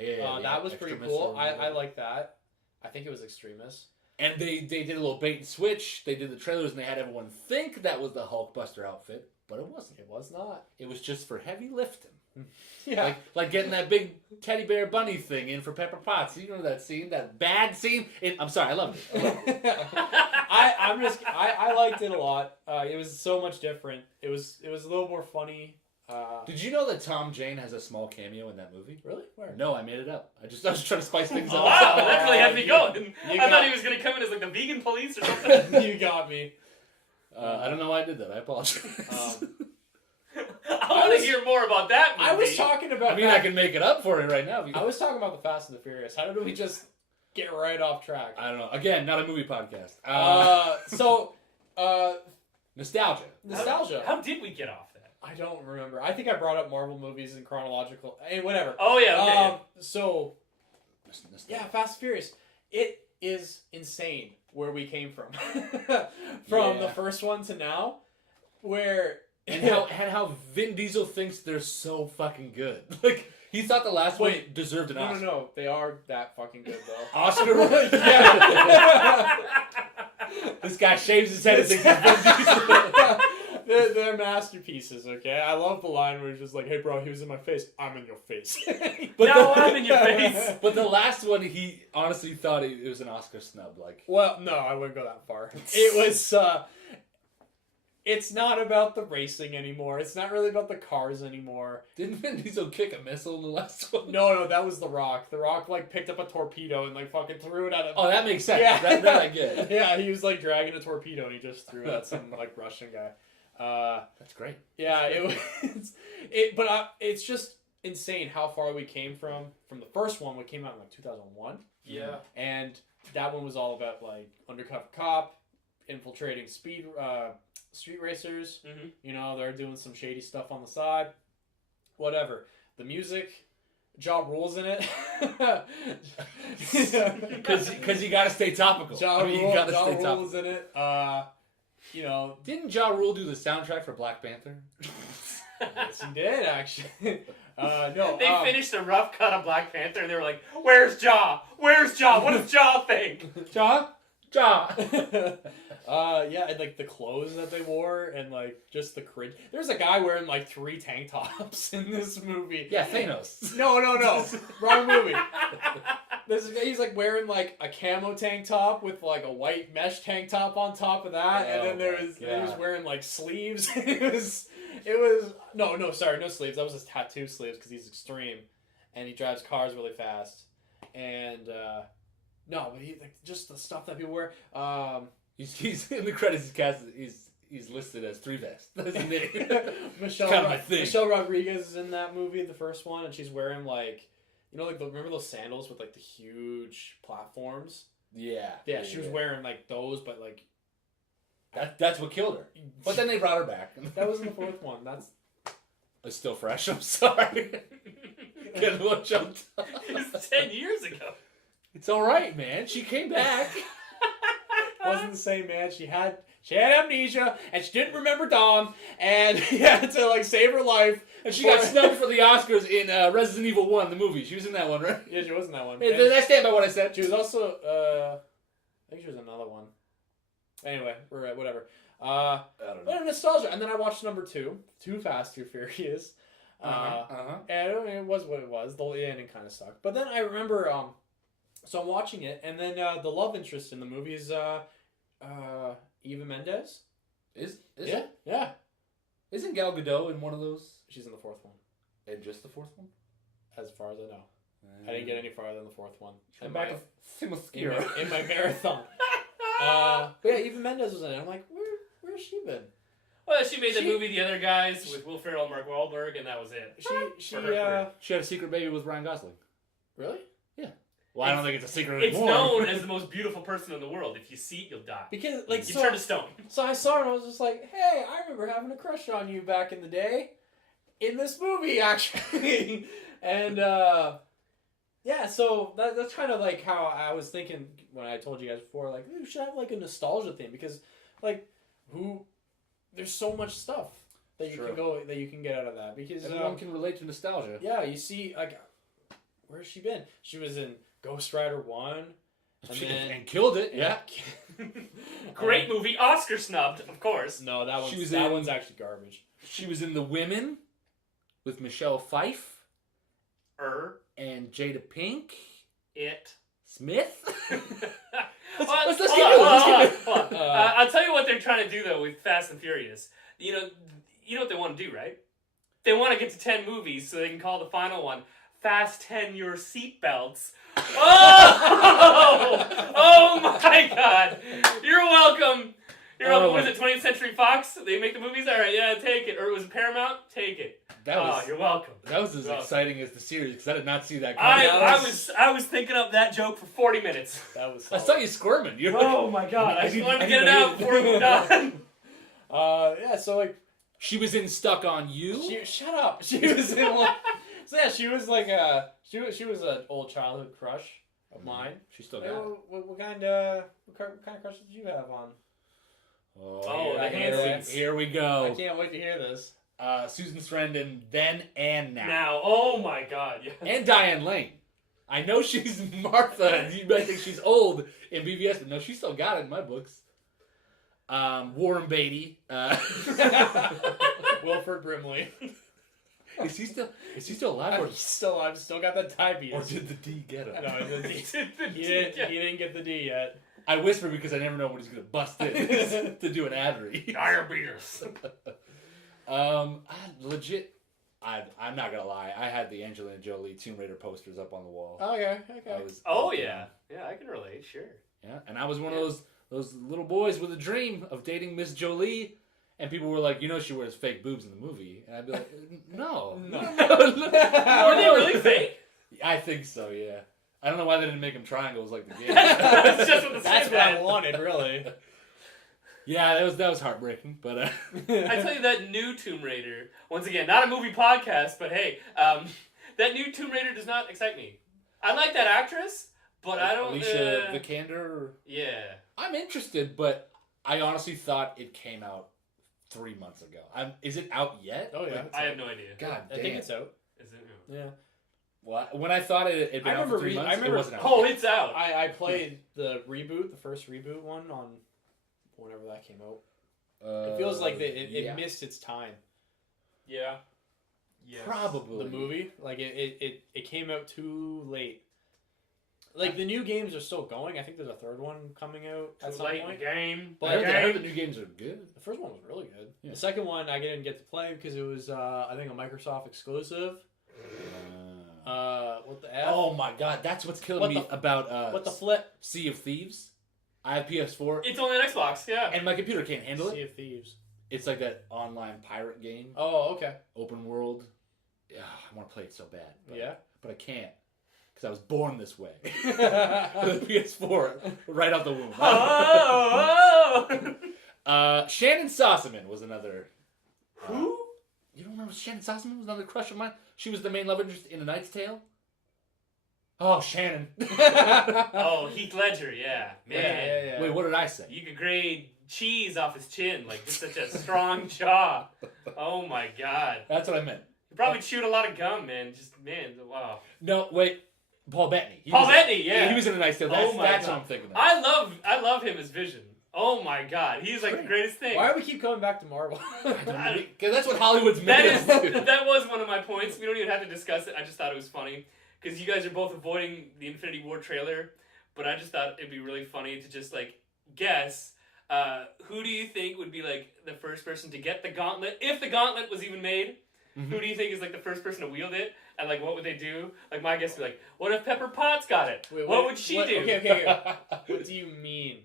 That was pretty cool. I like that. I think it was extremist. And they did a little bait and switch. They did the trailers and they had everyone think that was the Hulkbuster outfit, but it wasn't. It was not. It was just for heavy lifting. Yeah. Like getting that big teddy bear bunny thing in for Pepper Potts. You know that scene? That bad scene? I'm sorry, I loved it. I liked it a lot. It was so much different. It was a little more funny. Did you know that Tom Jane has a small cameo in that movie? Really? Where? No, I made it up. I was trying to spice things up. Wow, that really had me going. I thought he was going to come in as like the vegan police or something. You got me. I don't know why I did that. I apologize. I want to hear more about that movie. I was talking about. I can make it up for you right now. I was talking about the Fast and the Furious. How did we just get right off track? I don't know. Again, not a movie podcast. Nostalgia. Nostalgia. How did we get off that? I don't remember. I think I brought up Marvel movies in chronological. Hey, whatever. Oh yeah. Okay. So. Yeah, Fast and Furious. It is insane where we came from. From the first one to now, where. And how Vin Diesel thinks they're so fucking good. Like, he thought the last one deserved an Oscar. No. They are that fucking good, though. Oscar? Yeah. This guy shaves his head and thinks he's Vin Diesel. They're masterpieces, okay? I love the line where he's just like, hey, bro, he was in my face. I'm in your face. Now I'm in your face. But the last one, he honestly thought it was an Oscar snub. Like, Well, no, I wouldn't go that far. It was, it's not about the racing anymore. It's not really about the cars anymore. didn't Vin Diesel kick a missile in the last one? No, that was The Rock. The Rock, like, picked up a torpedo and, like, fucking threw it at him. Oh, that makes sense. Yeah. That I get. Yeah, he was, like, dragging a torpedo and he just threw it at some, like, Russian guy. That's great. Yeah, it's just insane how far we came from the first one, which came out in, like, 2001. Yeah. And that one was all about, like, undercover cop, infiltrating street racers. Mm-hmm. You know, they're doing some shady stuff on the side. Whatever. The music, Ja Rule's in it. Because you got to stay topical. Ja you got to stay topical. Rule's in it. You know, Didn't Ja Rule do the soundtrack for Black Panther? yes, he did actually. No, They finished a rough cut of Black Panther and they were like, "Where's Jaw? Where's Jaw? What does Jaw think?" Ja? Yeah, and like the clothes that they wore and like just the cringe. There's a guy wearing like 3 tank tops in this movie. Yeah, Thanos. No, wrong movie. He's like wearing like a camo tank top with like a white mesh tank top on top of that, and then he was wearing like sleeves. It was no sleeves. That was his tattoo sleeves because he's extreme, and he drives cars really fast, and no, but he like just the stuff that people wear. He's in the credits. He's listed as 3 Vest. That's his name. Michelle Rodriguez is in that movie, the first one, and she's wearing like, you know, like remember those sandals with like the huge platforms? Yeah. Yeah, she was wearing like those, but like that's what killed her. But then they brought her back. that was in the 4th one. It's still fresh. I'm sorry. Getting a little jumped. It was 10 years ago. It's all right, man. She came back. Wasn't the same, man. She had amnesia and she didn't remember Dom, and he had to like save her life. And she got snubbed for the Oscars in Resident Evil 1, the movie. She was in that one, right? Yeah, she was in that one. Hey, did I stand by what I said? She was also I think she was in another one. Anyway, we're at whatever. I don't know. But nostalgia. And then I watched number 2, Too Fast, Too Furious. And I mean, it was what it was. The ending kind of sucked. But then I remember, so I'm watching it, and then the love interest in the movie is Eva Mendes. Is Yeah, it? yeah. Isn't Gal Gadot in one of those? She's in the 4th one, And just the 4th one? as far as I know. I didn't get any farther than the 4th one. I'm back to In my marathon. But yeah, Eva Mendes was in it. I'm like, where's she been? Well, she made the movie The Other Guys with Will Ferrell and Mark Wahlberg, and that was it. She She had a secret baby with Ryan Gosling. really? Well, I don't think it's a secret It's anymore. known as the most beautiful person in the world. If you see it, you'll die. Because like You turn to stone. So I saw her and I was just like, hey, I remember having a crush on you back in the day. In this movie, actually. And, yeah, so that's kind of like how I was thinking when I told you guys before, like, we should have like a nostalgia thing because, like, there's so much stuff that you can get out of that because everyone can relate to nostalgia. Yeah, you see, like, where's she been? She was in Ghost Rider 1. And killed it, yeah. Great movie, Oscar snubbed, of course. No, that one's actually garbage. She was in The Women with Michelle Pfeiffer and Jada Pink. Smith. Let's keep going. Hold on. I'll tell you what they're trying to do though with Fast and Furious. You know what they want to do, right? They want to get to 10 movies so they can call the final one Fast 10 Your Seatbelts. Oh my God! You're welcome. Was it 20th Century Fox? They make the movies. All right, yeah, take it. Or it was Paramount. Take it. You're welcome. That was as exciting as the series because I did not see that. I was thinking of that joke for 40 minutes. That was. I saw you squirming. Oh my God! I just wanted to get it out before we moved on. Yeah. So like, she was in Stuck on You. Shut up. She was in one. So yeah, she was like she was an old childhood crush of mine. She still got it. What kind of crush did you have on? Oh, the hand scenes. Here we go. I can't wait to hear this. Susan Sarandon, then and now. Now, oh my God, yeah. And Diane Lane. I know she's Martha, and you might think she's old in BVS, but no, she still got it in my books. Warren Beatty. Wilford Brimley. Is he still alive? Or He's still alive. Still got that diabetes. or did the D get him? No, he didn't get the D yet. I whisper because I never know when he's gonna bust in to do an ad read. Diabetes. Legit. I'm not gonna lie. I had the Angelina Jolie Tomb Raider posters up on the wall. Okay. Yeah, I can relate. Sure. Yeah, and I was one of those little boys with a dream of dating Miss Jolie, and people were like, she wears fake boobs in the movie, and I'd be like, no. Were they really fake? I think so. Yeah. I don't know why they didn't make them triangles like the game. That's just what That's what I wanted, really. Yeah, that was heartbreaking, but I tell you that new Tomb Raider. Once again, not a movie podcast, but hey, that new Tomb Raider does not excite me. I like that actress, but I don't. Alicia Vikander. Yeah, I'm interested, but I honestly thought it came out 3 months ago. Is it out yet? Oh yeah, I have no idea. God damn. I think it's out. Is it? Yeah. Well, when I thought it had been out for 3 months, it wasn't out. Oh, yet. it's out. I played the first reboot one on whenever that came out. It feels like it missed its time. Yeah. Yes. Probably. The movie, like it came out too late. Like the new games are still going. I think there's a third one coming out at some Late point. game. I heard the new games are good. The first one was really good. Yeah. The second one I didn't get to play because it was I think a Microsoft exclusive. What the F? Oh my god, that's what's killing me about what the flip? Sea of Thieves. I have PS4. It's only on Xbox, yeah. And my computer can't handle it. Sea of Thieves. It's like that online pirate game. Oh, okay. Open world. Yeah, I want to play it so bad. But, Yeah. But I can't. Because I was born this way. With a PS4 right out the womb. Shannon Sossaman was another. Who? You don't remember Shannon Sossaman was another crush of mine? She was the main love interest in A Knight's Tale. Oh, Shannon. Oh, Heath Ledger, yeah. Man. Yeah. Wait, what did I say? You could grade cheese off his chin, like just such a strong jaw. Oh my god. That's what I meant. He probably chewed a lot of gum, man. Just, man, wow. No, wait. Paul Bettany. Paul Bettany, yeah. He was in A Knight's Tale. Oh my That's God. what I'm thinking of. I love him as Vision. Oh my god. He's like the greatest thing. Why do we keep coming back to Marvel? Because that's what Hollywood's That made is us do. that was one of my points. We don't even have to discuss it. I just thought it was funny because you guys are both avoiding the Infinity War trailer, but I just thought it'd be really funny to just like guess who do you think would be like the first person to get the gauntlet if the gauntlet was even made. Mm-hmm. Who do you think is like the first person to wield it? And like what would they do? Like my guess would be like, what if Pepper Potts got it? What would she do? Okay. What do you mean?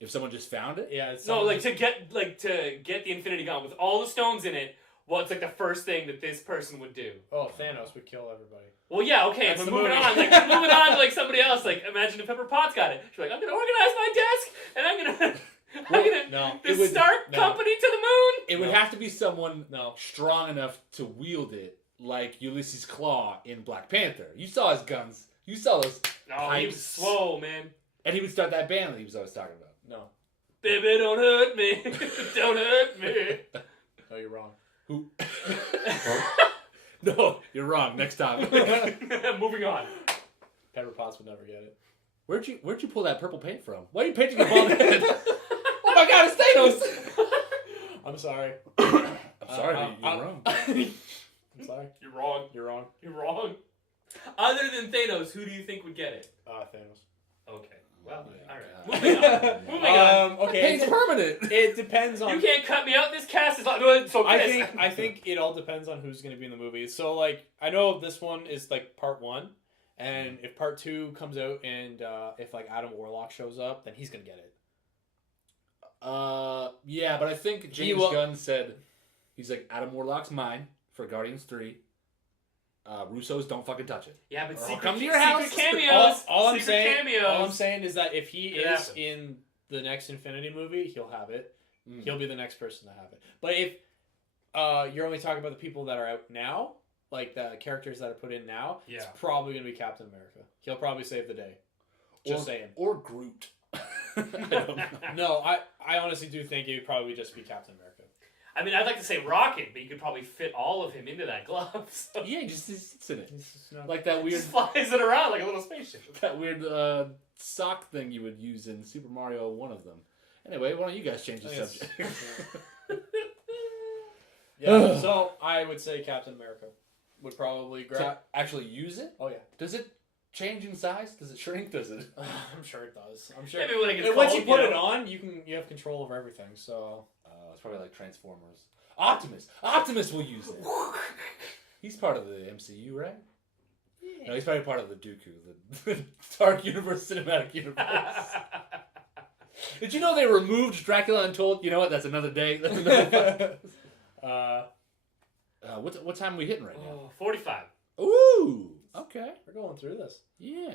If someone just found it? Yeah. It's No, like to get the Infinity Gauntlet with all the stones in it. What's like the first thing that this person would do? Oh, Thanos would kill everybody. Well, yeah, okay, That's but the moving movie. on, like moving on to like somebody else. Like, imagine if Pepper Potts got it. She's like, I'm gonna organize my desk, and I'm gonna No. the Stark Company to the moon. It would have to be someone No. strong enough to wield it, like Ulysses Claw in Black Panther. You saw his guns. You saw those. No, he was pipes. swole, man. And he would start that band that he was always talking about. No. Baby, don't hurt me. Don't hurt me. No, you're wrong. Who? No, you're wrong. Next time. Moving on. Pepper Potts would never get it. Where'd you pull that purple paint from? Why are you painting a bald head? Oh my god, it's Thanos! I'm sorry. I'm sorry, you're wrong. I'm sorry. You're wrong. You're wrong. You're wrong. Other than Thanos, who do you think would get it? Thanos. Okay. Well, Oh, all God. right. Moving on. Moving on. Okay. Paint's permanent. It depends on. You can't cut me out. This cast is like so. Chris. I think it all depends on who's going to be in the movie. So like I know this one is like part 1, and if part 2 comes out and if like Adam Warlock shows up, then he's going to get it. Yeah, but I think James Gunn said he's like Adam Warlock's mine for Guardians 3. Russo's don't fucking touch it. Yeah, but Or I'll secret, come to your house. secret cameos. All I'm secret saying, cameos. all I'm saying is that if he It is happened. in the next Infinity movie, he'll have it. Mm. He'll be the next person to have it. But if you're only talking about the people that are out now, like the characters that are put in now, it's probably going to be Captain America. He'll probably save the day. Just saying. Or Groot. I don't know. No, I honestly do think it would probably just be Captain America. I mean, I'd like to say Rocket, but you could probably fit all of him into that glove. So. Yeah, he just sits in it. Not... Like that weird Just flies it around like a little spaceship. that weird sock thing you would use in Super Mario, one of them. Anyway, why don't you guys change the Yes. subject? Yeah, so I would say Captain America would probably grab. To actually use it? Oh yeah, Does it change in size? Does it shrink? Does it? I'm sure it does. I'm sure. Maybe when it gets And once cold, you put know. it on, you have control over everything. So It's probably like Transformers. Optimus will use it. He's part of the MCU, right? yeah. No, he's probably part of the Dooku, the Dark Universe Cinematic Universe. Did you know they removed Dracula Untold? You know what? That's another day. That's another what time are we hitting right now? 45. Ooh, okay. We're going through this. Yeah.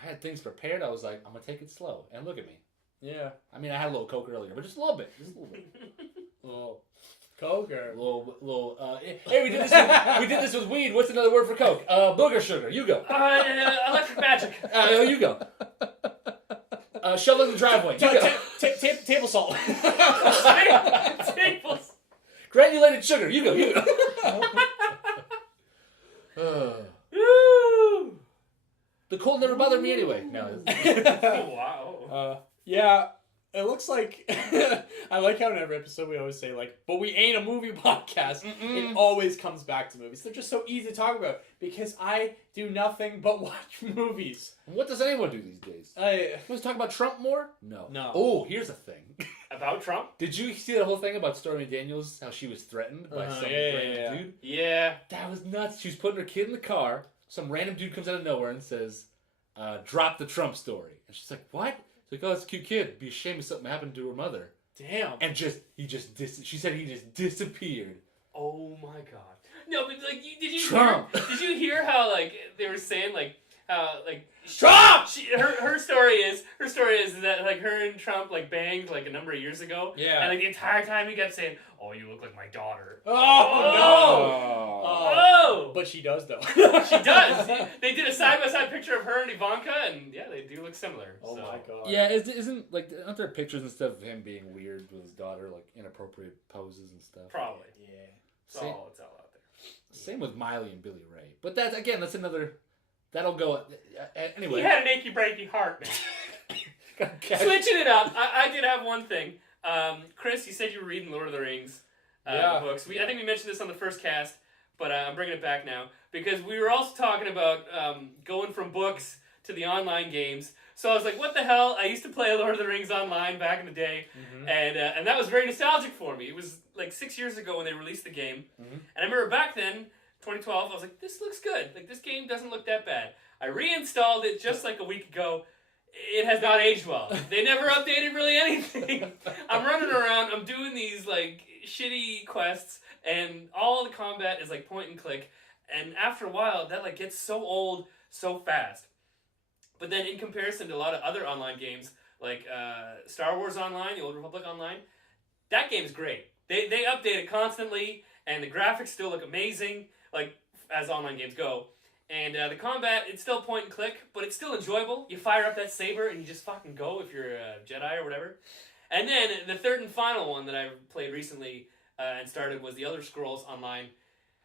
I had things prepared. I was like, I'm going to take it slow. And look at me. Yeah. I mean, I had a little Coke earlier, but just a little bit. Just a little bit. Little Coke or Hey, we did this with weed. What's another word for Coke? Booger sugar. You go. Electric magic. You go. Shovel in the driveway. You go. table salt. Tables. Granulated sugar. You go. You go. Woo! The cold never bothered me anyway. No. Wow. Yeah. It looks like I like how in every episode we always say like, but we ain't a movie podcast. It always comes back to movies. They're just so easy to talk about because I do nothing but watch movies. What does anyone do these days? Let's talk about Trump more? No. Oh, here's a thing. About Trump? Did you see the whole thing about Stormy Daniels? How she was threatened by some random dude? Yeah. That was nuts. She was putting her kid in the car. Some random dude comes out of nowhere and says, drop the Trump story. And she's like, what? He's like, oh, it's a cute kid. Be ashamed if something happened to her mother. Damn. And she said he just disappeared. Oh my god. No, but like, did you Trump. Did you hear how like they were saying like how like Trump. Her story is that like her and Trump like banged like a number of years ago. Yeah. And like the entire time he kept saying, "Oh, you look like my daughter." Oh, Oh. But she does though. She does. They did a side-by-side picture of her and Ivanka, and yeah, they do look similar. Oh so. my god. Yeah, isn't like aren't there pictures and stuff of him being weird with his daughter, like inappropriate poses and stuff? Probably. Yeah. It's all out there. Same with Miley and Billy Ray, but that's another. That'll go anyway. He had an achy breaky heart, man. Switching it up, I did have one thing. Chris, you said you were reading Lord of the Rings books. I think we mentioned this on the first cast, but I'm bringing it back now because we were also talking about going from books to the online games. So I was like, what the hell? I used to play Lord of the Rings online back in the day, and that was very nostalgic for me. It was like 6 years ago when they released the game, and I remember back then, 2012, I was like, this looks good. Like, this game doesn't look that bad. I reinstalled it just like a week ago. It has not aged well. They never updated really anything. I'm running around, I'm doing these, like, shitty quests, and all the combat is, like, point and click, and after a while, that, like, gets so old so fast. But then in comparison to a lot of other online games, like Star Wars Online, the Old Republic Online, that game's great. They update it constantly, and the graphics still look amazing, like, as online games go. And the combat, it's still point and click, but it's still enjoyable. You fire up that saber, and you just fucking go if you're a Jedi or whatever. And then the third and final one that I played recently and started was the Elder Scrolls Online.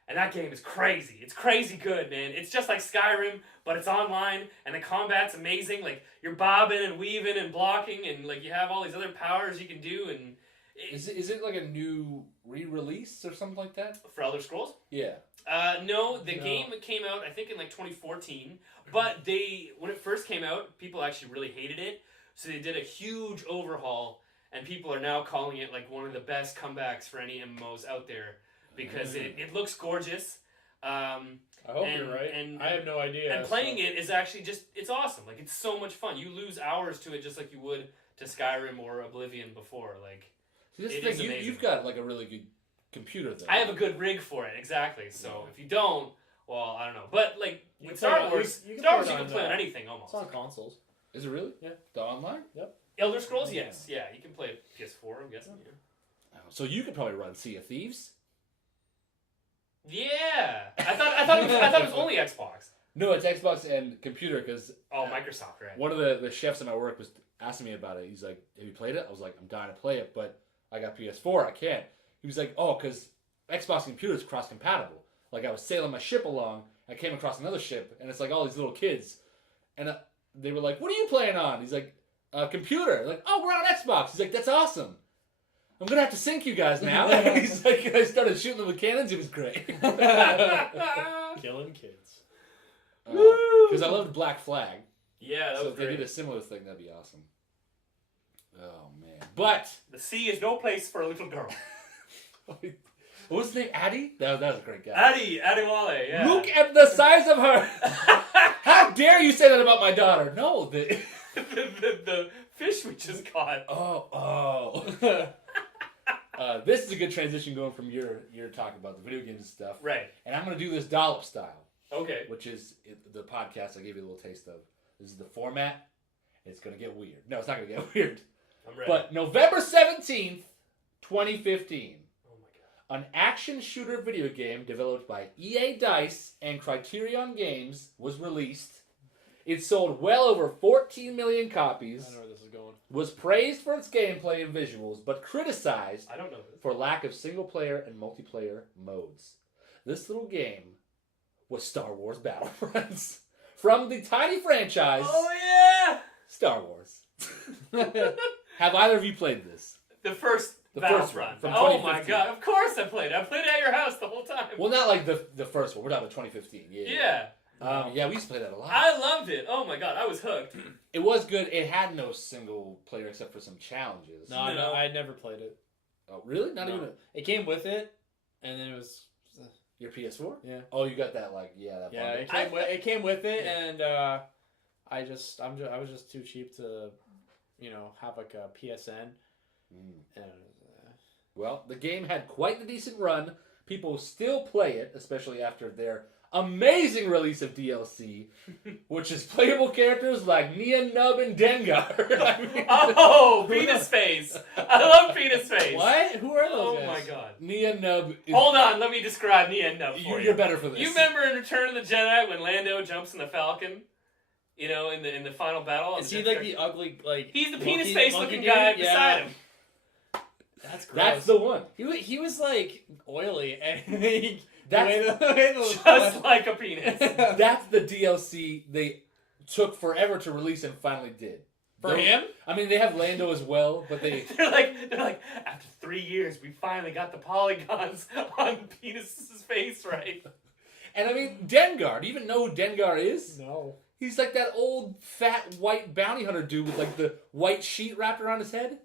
And that game is crazy. It's crazy good, man. It's just like Skyrim, but it's online, and the combat's amazing. Like, you're bobbing and weaving and blocking, and, like, you have all these other powers you can do, and... Is it like a new re-release or something like that? For Elder Scrolls? Yeah. No, the game came out, I think, in, like, 2014, but when it first came out, people actually really hated it, so they did a huge overhaul, and people are now calling it, like, one of the best comebacks for any MMOs out there. Because it looks gorgeous. I hope you're right. And I have no idea. And playing it is actually it's awesome. Like, it's so much fun. You lose hours to it just like you would to Skyrim or Oblivion before. Like, see, this thing, you've got like a really good computer there. I have a good rig for it, exactly. So if you don't, well, I don't know. But like with Star Wars, you can play on anything almost. It's on consoles. Is it really? Yeah. The online? Yep. Elder Scrolls, yes. Yeah, you can play PS4, I'm guessing. Yeah. So you could probably run Sea of Thieves. Yeah, I thought it was only Xbox. No, it's Xbox and computer because Microsoft, right? One of the chefs at my work was asking me about it. He's like, "Have you played it?" I was like, "I'm dying to play it, but I got PS4. I can't." He was like, "Oh, because Xbox and computer is cross compatible." Like, I was sailing my ship along, I came across another ship, and it's like all these little kids, and they were like, "What are you playing on?" He's like, computer. Like, oh, we're on Xbox. He's like, that's awesome. I'm gonna have to sync you guys now. He's like, I started shooting them with cannons. It was great. Killing kids. Because I loved Black Flag. Yeah, that So was if they great. did a similar thing, that'd be awesome. Oh man! But The sea is no place for a little girl. what was his name? Addie? That was a great guy. Adewale, yeah. Look at the size of her. How dare you say that about my daughter? No, the fish we just caught. Oh. This is a good transition going from your talk about the video games and stuff. Right. And I'm going to do this dollop style, Okay. which is the podcast I gave you a little taste of. This is the format. It's going to get weird. No, it's not going to get weird. I'm ready. But November 17th, 2015, Oh my god. an action shooter video game developed by EA Dice and Criterion Games was released. It sold well over 14 million copies. I know where this is going. Was praised for its gameplay and visuals, but criticized I don't know this. for lack of single-player and multiplayer modes. This little game was Star Wars Battlefronts. From the tiny franchise, Oh yeah! Star Wars. Have either of you played this? The first The Battlefront. first one, from Oh my 2015. god! Of course I played it. I played it at your house the whole time. Well, not like the first one. We're talking about 2015. Yeah. Yeah, we used to play that a lot. I loved it. Oh my god, I was hooked. It was good. It had no single player except for some challenges. No, I never played it. Oh, really? Not No. even It came with it, and then it was. your PS4? Yeah. Oh, you got that that Yeah, bundle. it came with it, Yeah. and I was just too cheap to, have like a PSN. Mm. And, Well, the game had quite the decent run. People still play it, especially after their amazing release of DLC, which is playable characters like Nia, Nub, and Dengar. I mean, Oh, Penis Face. I love Penis Face. what? Who are those Oh guys? my god. Nia, Nub is... Hold on, let me describe Nia and Nub for You're better for this. You remember in Return of the Jedi when Lando jumps in the Falcon? In the final battle? Is he like the ugly He's the monkey- penis face monkey looking dude? guy Yeah. beside him. That's gross. That's the one. He was like oily and he, That's- the way those Just like a penis. That's the DLC they took forever to release and finally did. for him. I mean, they have Lando as well, but they... They're like, after 3 years, we finally got the polygons on Penis's face right. And I mean, Dengar. Do you even know who Dengar is? No. He's like that old, fat, white bounty hunter dude with like the white sheet wrapped around his head.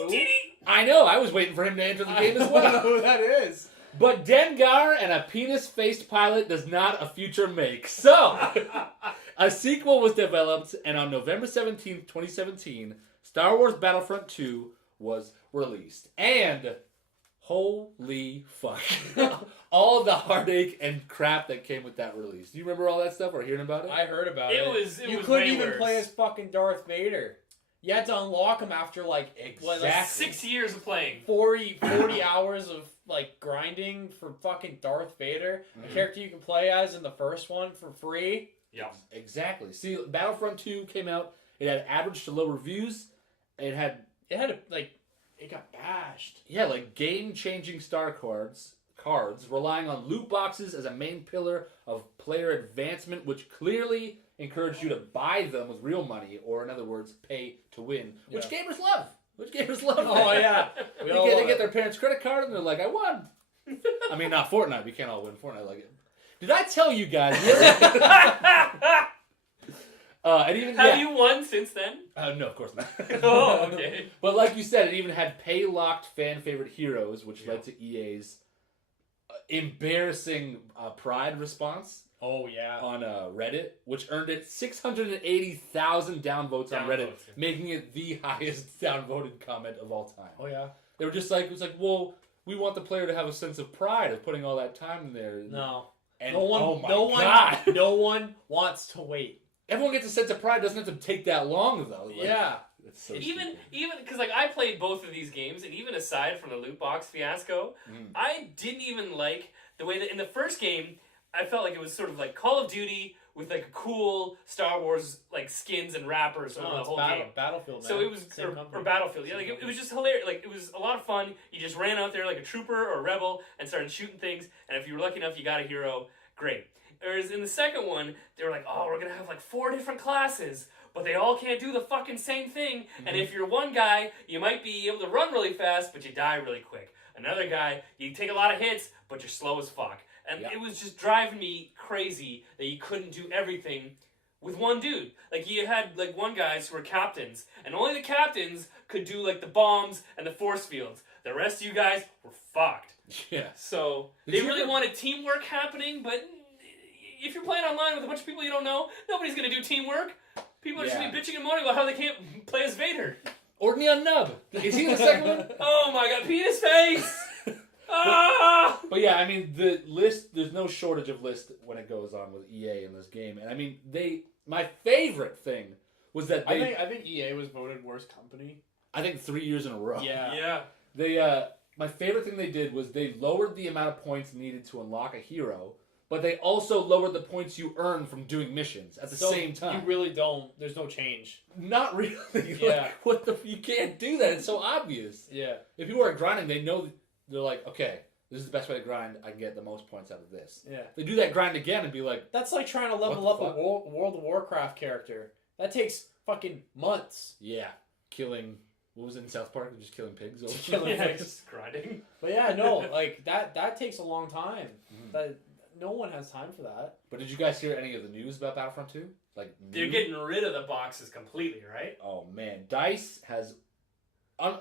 Ooh, titty! I know, I was waiting for him to enter the game as I don't well. know who that is. But Dengar and a penis-faced pilot does not a future make. So, a sequel was developed, and on November 17th, 2017, Star Wars Battlefront 2 was released. And, holy fuck. All the heartache and crap that came with that release. Do you remember all that stuff or hearing about it? I heard about it. It was you way couldn't even worse. play as fucking Darth Vader. You had to unlock him after like Exactly. 6 years of playing. 40 hours of like grinding for fucking Darth Vader, Mhm. a character you can play as in the first one for free. Yeah. Exactly. See, Battlefront 2 came out. It had average to low reviews. It had, It got bashed. like game-changing star cards, relying on loot boxes as a main pillar of player advancement, which clearly encouraged you to buy them with real money, or in other words, pay to win, which gamers love. Oh yeah, we all They love get it. their parents' credit card and they're like, I won. I mean, not Fortnite. We can't all win Fortnite like it. Did I tell you guys? And even Have you won since then? No, of course not. Oh, okay. But like you said, it even had pay-locked fan-favorite heroes, which led to EA's embarrassing Pride response Oh yeah. on Reddit, which earned it 680,000 downvotes on Reddit, Downvotes. making it the highest downvoted comment of all time. Oh yeah. They were just like, it was like, well, we want the player to have a sense of pride of putting all that time in there. No. And, No one. oh my no God. one. No one wants to wait. Everyone gets a sense of pride. It doesn't have to take that long, though. Like, Yeah. It's so Even stupid. because like I played both of these games, and even aside from the loot box fiasco, I didn't even like the way that in the first game I felt like it was sort of like Call of Duty with like cool Star Wars like skins and wrappers over No, the it's whole game. Battlefield. Man. So it was Same or company. Battlefield, yeah. Like it was just hilarious. Like it was a lot of fun. You just ran out there like a trooper or a rebel and started shooting things. And if you were lucky enough, you got a hero. Great. Whereas in the second one, they were like, "Oh, we're gonna have like 4 different classes. but they all can't do the fucking same thing. And if you're one guy, you might be able to run really fast, but you die really quick. Another guy, you take a lot of hits, but you're slow as fuck. And it was just driving me crazy that you couldn't do everything with one dude. Like, you had, like, one guys who were captains, and only the captains could do, like, the bombs and the force fields. The rest of you guys were fucked. Yeah. So, they really wanted teamwork happening, but if you're playing online with a bunch of people you don't know, nobody's gonna do teamwork. People are just gonna be bitching and moaning about how they can't play as Vader. Or Neon Nub. Is he in the second one? Oh my god, penis face! Ah! But yeah, I mean, the list, there's no shortage of lists when it goes on with EA in this game. And I mean, my favorite thing was that they... I think EA was voted worst company. I think 3 years in a row. Yeah. My favorite thing they did was they lowered the amount of points needed to unlock a hero, but they also lowered the points you earn from doing missions at the same time. You really don't. There's no change. Not really. Yeah. You can't do that. It's so obvious. Yeah. If people are grinding, they know, they're like, okay, this is the best way to grind. I can get the most points out of this. Yeah. They do that grind again and be like... That's like trying to level up a World of Warcraft character. That takes fucking months. Yeah. Killing... What was it in South Park? Just killing pigs? Killing pigs. Just grinding. But yeah, no, like, that takes a long time. That no one has time for that. But did you guys hear any of the news about Battlefront 2? Like, They're getting rid of the boxes completely, right? Oh, man. DICE has, I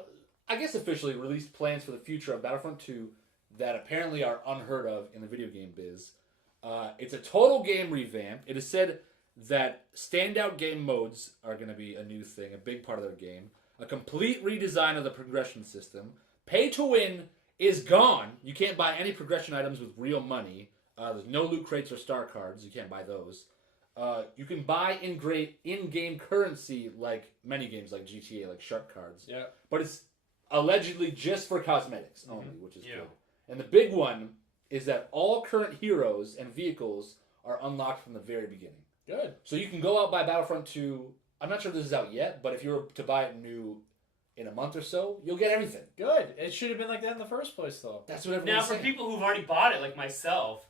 guess officially released plans for the future of Battlefront 2 that apparently are unheard of in the video game biz. It's a total game revamp. It is said that standout game modes are going to be a new thing, a big part of their game. A complete redesign of the progression system. Pay to win is gone. You can't buy any progression items with real money. There's no loot crates or star cards. You can't buy those. You can buy in-game currency like many games like GTA, like shark cards. Yeah. But it's allegedly just for cosmetics only, which is good. And the big one is that all current heroes and vehicles are unlocked from the very beginning. Good. So you can go out buy Battlefront 2. I'm not sure if this is out yet, but if you were to buy it new in a month or so, you'll get everything. Good. It should have been like that in the first place, though. That's what Now, everyone's for saying. people who've already bought it, like myself,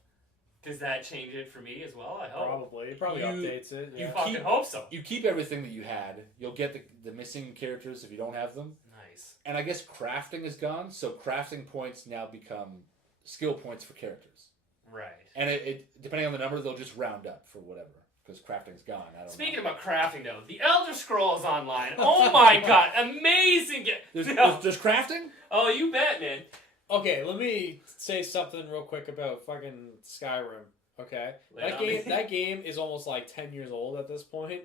does that change it for me as well? I hope. Probably. It probably updates it. You Yeah. fucking hope so. You keep everything that you had. You'll get the missing characters if you don't have them. Nice. And I guess crafting is gone, so crafting points now become skill points for characters. Right. And it depending on the number, they'll just round up for whatever. Because crafting's gone. I don't Speaking know. about crafting, though, the Elder Scrolls Online. Oh my god, amazing! There's crafting? Oh, you bet, man. Okay, let me say something real quick about fucking Skyrim. Okay, that game is almost like 10 years old at this point,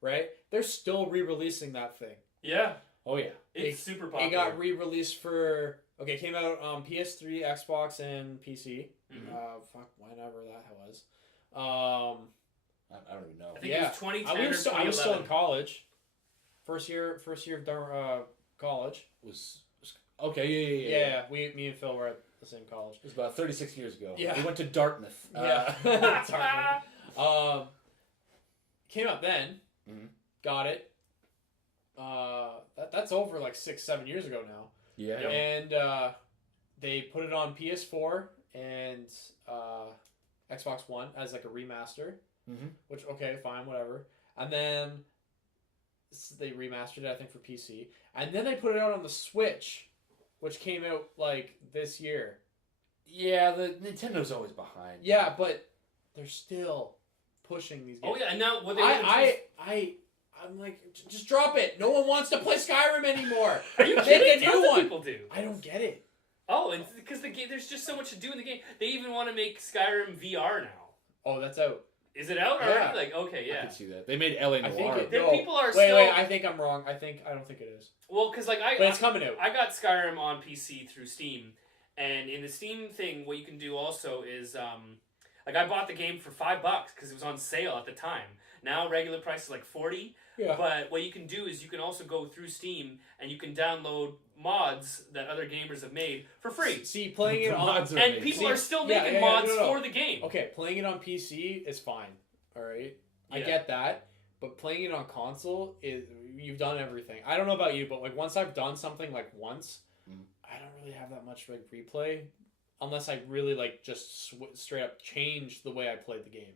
right? They're still re-releasing that thing. Yeah. Oh yeah, It's super popular. It got re-released for it came out on PS3, Xbox, and PC. Whenever that was. I don't even know. I think it was 2010 or 2011. I was still in college. First year of college. Okay, yeah. Me and Phil were at the same college. It was about 36 years ago. Yeah. We went to Dartmouth. Yeah. Came out then. Got it. That's over like 6-7 years ago now. Yeah. And they put it on PS4 and Xbox One as like a remaster. Which, okay, fine, whatever. And then they remastered it, I think, for PC. And then they put it out on the Switch, which came out like this year. Yeah, the Nintendo's always behind. Yeah, but they're still pushing these games. Oh yeah, and now what I'm like, just drop it. No one wants to play Skyrim anymore. Are you Make kidding? a new Other one. people do. I don't get it. Oh, it's because there's just so much to do in the game. They even want to make Skyrim VR now. Oh, that's out. Is it out already? Like, okay, yeah. I can see that. They made LA I think Noir. People are wait, still... I think I'm wrong. I don't think it is. Well, because like But it's coming out. I got Skyrim on PC through Steam, and in the Steam thing, what you can do also is like I bought the game for $5 because it was on sale at the time. Now regular price is like $40. Yeah. But what you can do is you can also go through Steam and you can download mods that other gamers have made for free. See, playing it on and people are still making mods for the game. Okay, playing it on PC is fine. All right, I Yeah. get that. But playing it on console is you've done everything. I don't know about you, but like once I've done something like once, I don't really have that much like replay, unless I really like just straight up change the way I played the game.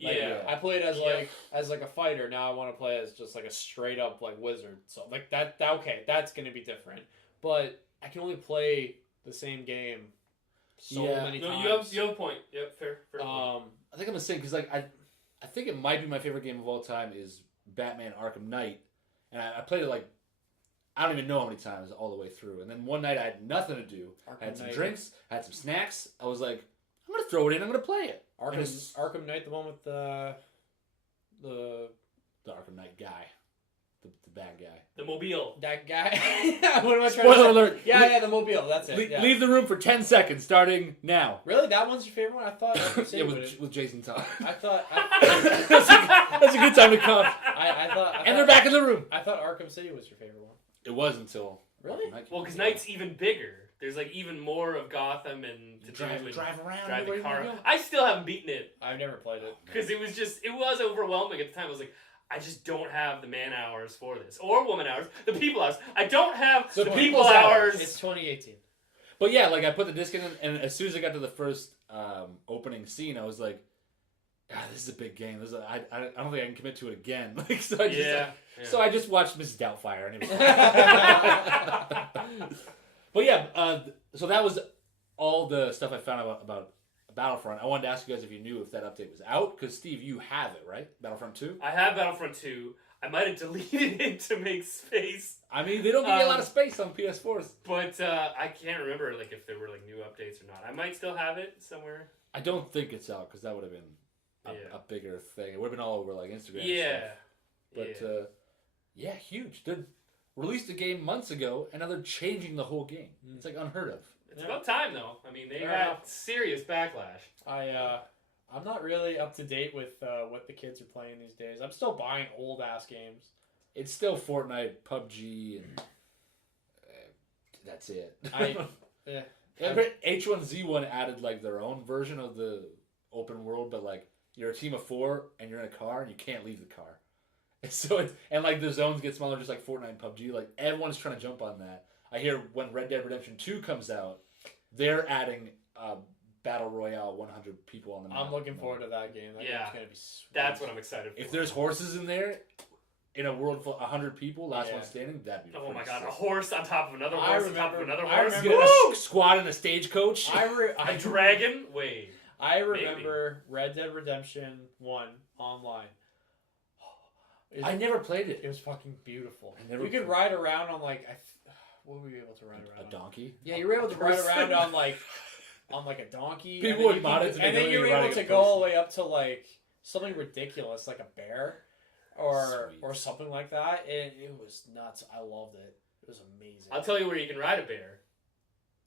Like, Yeah. I played as Yep. like a fighter. Now I want to play as just like a straight up like wizard. So like that okay, that's gonna be different. But I can only play the same game so Yeah. many No, times. you have a point. Yep, fair point. I think I'm the same because like I think it might be my favorite game of all time is Batman Arkham Knight, and I played it like I don't even know how many times all the way through. And then one night I had nothing to do. I had some drinks, I had some snacks. I was like, I'm gonna throw it in. I'm gonna play it. Arkham Knight, the one with the Arkham Knight guy, the bad guy. The mobile. that guy. What am I trying to Spoiler say? alert. Yeah, the mobile. That's it. Yeah. Leave the room for 10 seconds starting now. Really, that one's your favorite one? I thought. Yeah, with Jason Todd. I thought. That's a good time to cough. I thought. And they're back in the room. I thought Arkham City was your favorite one. It was until Really? Arkham Knight came Well, out. because Knight's even bigger. There's like even more of Gotham and to drive do and around, drive the everywhere car. you go. I still haven't beaten it I've never played it. because it was overwhelming at the time. I was like, I just don't have the man hours for this or woman hours, the people hours. I don't have the people people's hours. It's 2018. But yeah, like I put the disc in, and as soon as I got to the first opening scene, I was like, "This is a big game. I don't think I can commit to it again." Like, so I just watched Mrs. Doubtfire, and it was. But yeah, so that was all the stuff I found about Battlefront. I wanted to ask you guys if you knew if that update was out, because Steve, you have it, right? Battlefront 2. I have Battlefront 2. I might have deleted it to make space. I mean, they don't give you a lot of space on PS4s. But I can't remember like if there were like new updates or not. I might still have it somewhere. I don't think it's out because that would have been a bigger thing. It would have been all over like Instagram. Yeah. And stuff. But yeah, huge. They released a game months ago, and now they're changing the whole game. It's like unheard of. It's about time though. I mean, they Fair got enough. serious backlash. I'm not really up to date with what the kids are playing these days. I'm still buying old ass games. It's still Fortnite, PUBG, and that's it. H1Z1 added like their own version of the open world, but like you're a team of 4 and you're in a car and you can't leave the car. So and like the zones get smaller, just like Fortnite and PUBG. Like everyone's trying to jump on that. I hear when Red Dead Redemption 2 comes out, they're adding Battle Royale 100 people on the map. I'm looking forward to that game. That game's gonna be sweet. That's what I'm excited for. If there's horses in there, in a world full of 100 people, last one standing, that'd be oh my god, sick. a horse on top of another horse on top of another I horse. remember- Get a squad in a stagecoach. A dragon? Wait. I remember Red Dead Redemption 1 online. I never played it. It was fucking beautiful. never You could played ride around on like what were you able to ride around? A donkey. Yeah, you were able to ride person. around on like a donkey. People would mod it to make and then it you were riding able to a go all person. the way up to like something ridiculous, like a bear, or Sweet. something like that. It was nuts. I loved it. It was amazing. I'll tell you where you can ride a bear.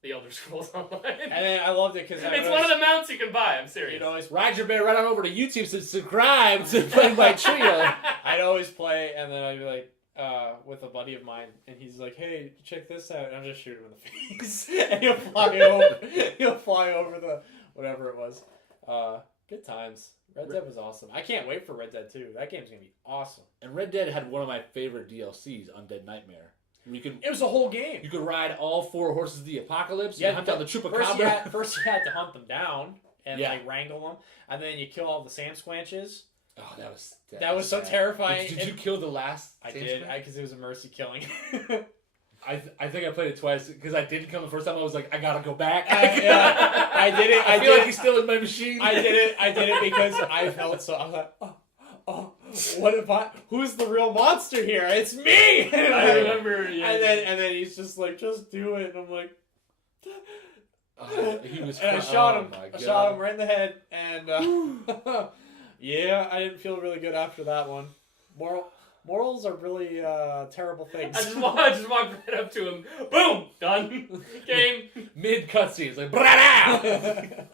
The Elder Scrolls Online. And then I loved it because it's one of the mounts you can buy. I'm serious. You'd always Ride your bear right on over to YouTube to subscribe to Playing by Trio. I'd always play, and then I'd be like, with a buddy of mine, and he's like, "Hey, check this out!" And I'm just shoot him in the face, and he'll fly over. He'll fly over the whatever it was. Good times. Red Dead was awesome. I can't wait for Red Dead 2. That game's gonna be awesome. And Red Dead had one of my favorite DLCs, Undead Nightmare. It was a whole game. You could ride all 4 horses of the apocalypse. You hunt down the chupacabra. First you had to hunt them down and like wrangle them, and then you kill all the sand squanches. Oh, that was so terrifying. Did you kill the last? I did, because it was a mercy killing. I think I played it twice because I didn't kill him the first time. I was like, I gotta go back. I did it. I feel like he's still in my machine. I did it because I felt so. I was like, oh, what if who's the real monster here? It's me. I remember. Yeah. And then he's just like, just do it. And I'm like, he was. And I shot him. My I God. shot him right in the head. And yeah, I didn't feel really good after that one. Morals are really terrible things. I just walked right up to him. Boom! Done. Game. Mid cutscenes, like brah.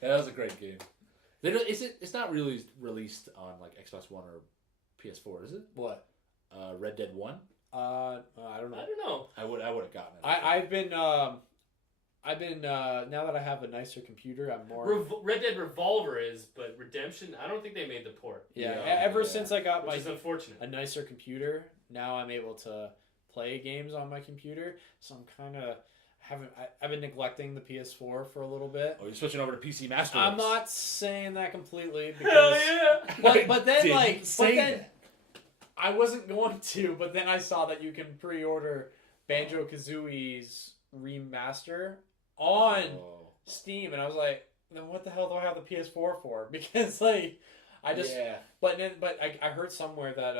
That was a great game. It's not really released on like Xbox One or PS4, is it? What? Red Dead 1? I don't know. I don't know. I would have gotten it. I've been now that I have a nicer computer, I'm more Red Dead Revolver is, but Redemption, I don't think they made the port. ever since I got Which is unfortunate. a nicer computer, now I'm able to play games on my computer. So I'm kind of I've been neglecting the PS4 for a little bit. Oh, you're switching over to PC Master I'm Race. not saying that completely Hell because, yeah! but then Didn't like, say but then that. I wasn't going to, but then I saw that you can pre-order Banjo-Kazooie's remaster on Steam, and I was like, then what the hell do I have the PS4 for? Because like, I just, but I heard somewhere that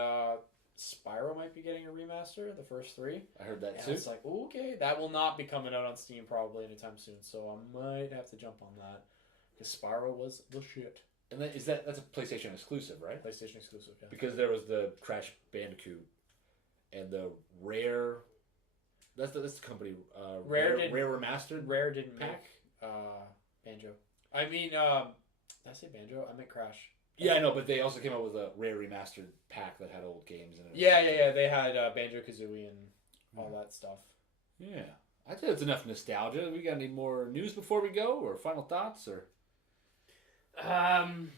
Spyro might be getting a remaster, the first 3. I heard that And too. it's like, okay, that will not be coming out on Steam probably anytime soon, so I might have to jump on that because Spyro was the shit. And then that's a PlayStation exclusive, right? PlayStation exclusive, yeah. Because there was the Crash Bandicoot and the Rare. That's the company. Rare Remastered. Rare didn't pack. make Banjo. I mean, did I say Banjo? I meant Crash. Yeah, I know, but they also came out with a Rare Remastered pack that had old games in it. Yeah. They had Banjo-Kazooie and all that stuff. Yeah, I think it's enough nostalgia. We got any more news before we go, or final thoughts, or? No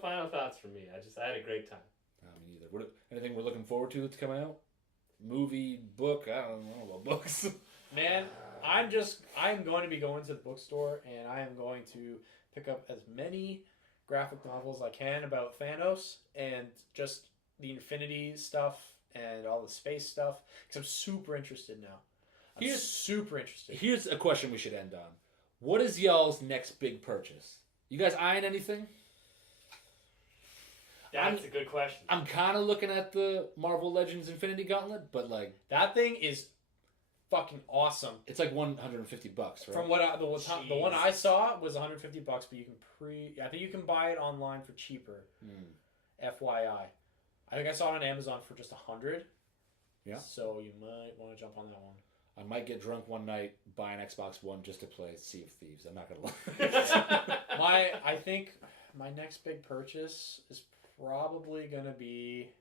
final thoughts from me. I had a great time. Me neither. Anything we're looking forward to that's coming out? Movie, book? I don't know about books. Man, I'm going to be going to the bookstore and I am going to pick up as many graphic novels as I can about Thanos and just the Infinity stuff and all the space stuff because I'm super interested now. Super interested. Here's a question we should end on. What is y'all's next big purchase? You guys eyeing anything? That's a good question. I'm kind of looking at the Marvel Legends Infinity Gauntlet, but like that thing is fucking awesome. It's like $150, right? From what the one I saw was $150, but you can I think you can buy it online for cheaper. FYI, I think I saw it on Amazon for just $100. Yeah. So you might want to jump on that one. I might get drunk one night, buy an Xbox One just to play Sea of Thieves. I'm not gonna lie. I think my next big purchase is probably gonna be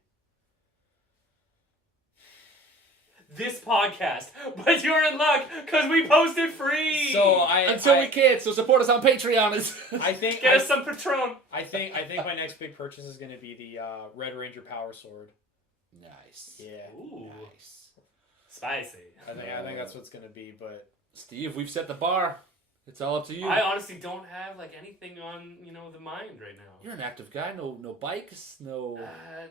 this podcast, but you're in luck because we posted free. So we can't. So support us on Patreon. I think get us some Patron. I think my next big purchase is gonna be the Red Ranger Power Sword. Nice. Yeah. Ooh. Nice. Spicy. I think that's what's gonna be. But Steve, we've set the bar. It's all up to you. I honestly don't have like anything on the mind right now. You're an active guy. No bikes. No.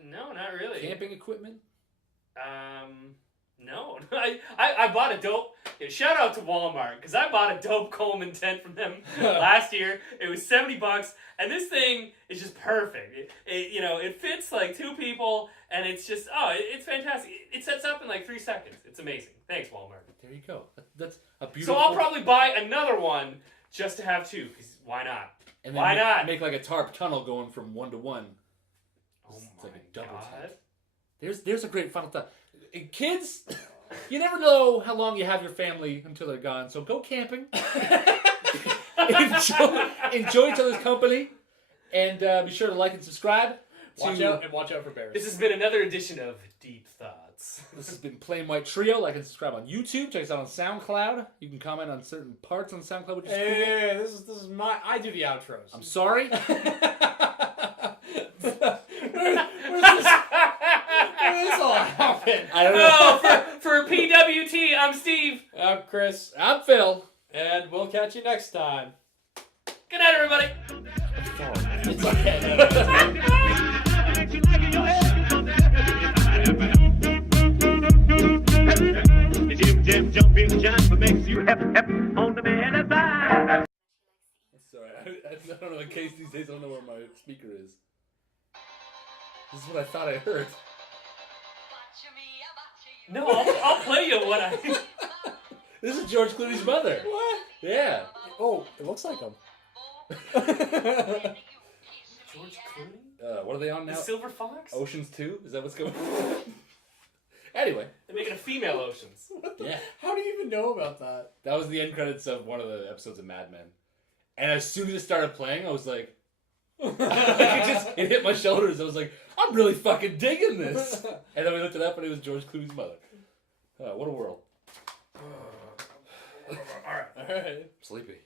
No, not really. Camping equipment. No. I bought a dope. Shout out to Walmart because I bought a dope Coleman tent from them last year. It was $70, and this thing is just perfect. It fits like 2 people, and it's just it's fantastic. It sets up in like 3 seconds. It's amazing. Thanks, Walmart. There you go. That's a beautiful. So I'll probably buy another one just to have 2. Because why not? And then not? Make like a tarp tunnel going from 1 to 1. Oh it's my like a double God. Tent. There's a great final thought. Kids, you never know how long you have your family until they're gone. So go camping. enjoy each other's company, and be sure to like and subscribe. Watch out for bears. This has been another edition of Deep Thoughts. This has been Plain White Trio. Like and subscribe on YouTube. Check us out on SoundCloud. You can comment on certain parts on SoundCloud, which is cool. Hey, this is my. I do the outros. I'm sorry. Where this all happened? I don't know. For PWT, I'm Steve. I'm Chris. I'm Phil. And we'll catch you next time. Good night, everybody. It's okay. Jim jumping jump makes you hep on the man side. Sorry, I don't know. In case these days I don't know where my speaker is. This is what I thought I heard. No, I'll play you what I. This is George Clooney's mother. What? Yeah. Oh, it looks like him. George Clooney? What are they on now? The Silver Fox? Oceans 2? Is that what's going on? Anyway. They're making a female Oceans. Yeah. How do you even know about that? That was the end credits of one of the episodes of Mad Men. And as soon as it started playing, I was like... it hit my shoulders. I was like, I'm really fucking digging this. And then we looked it up and it was George Clooney's mother. What a world. All right. Sleepy.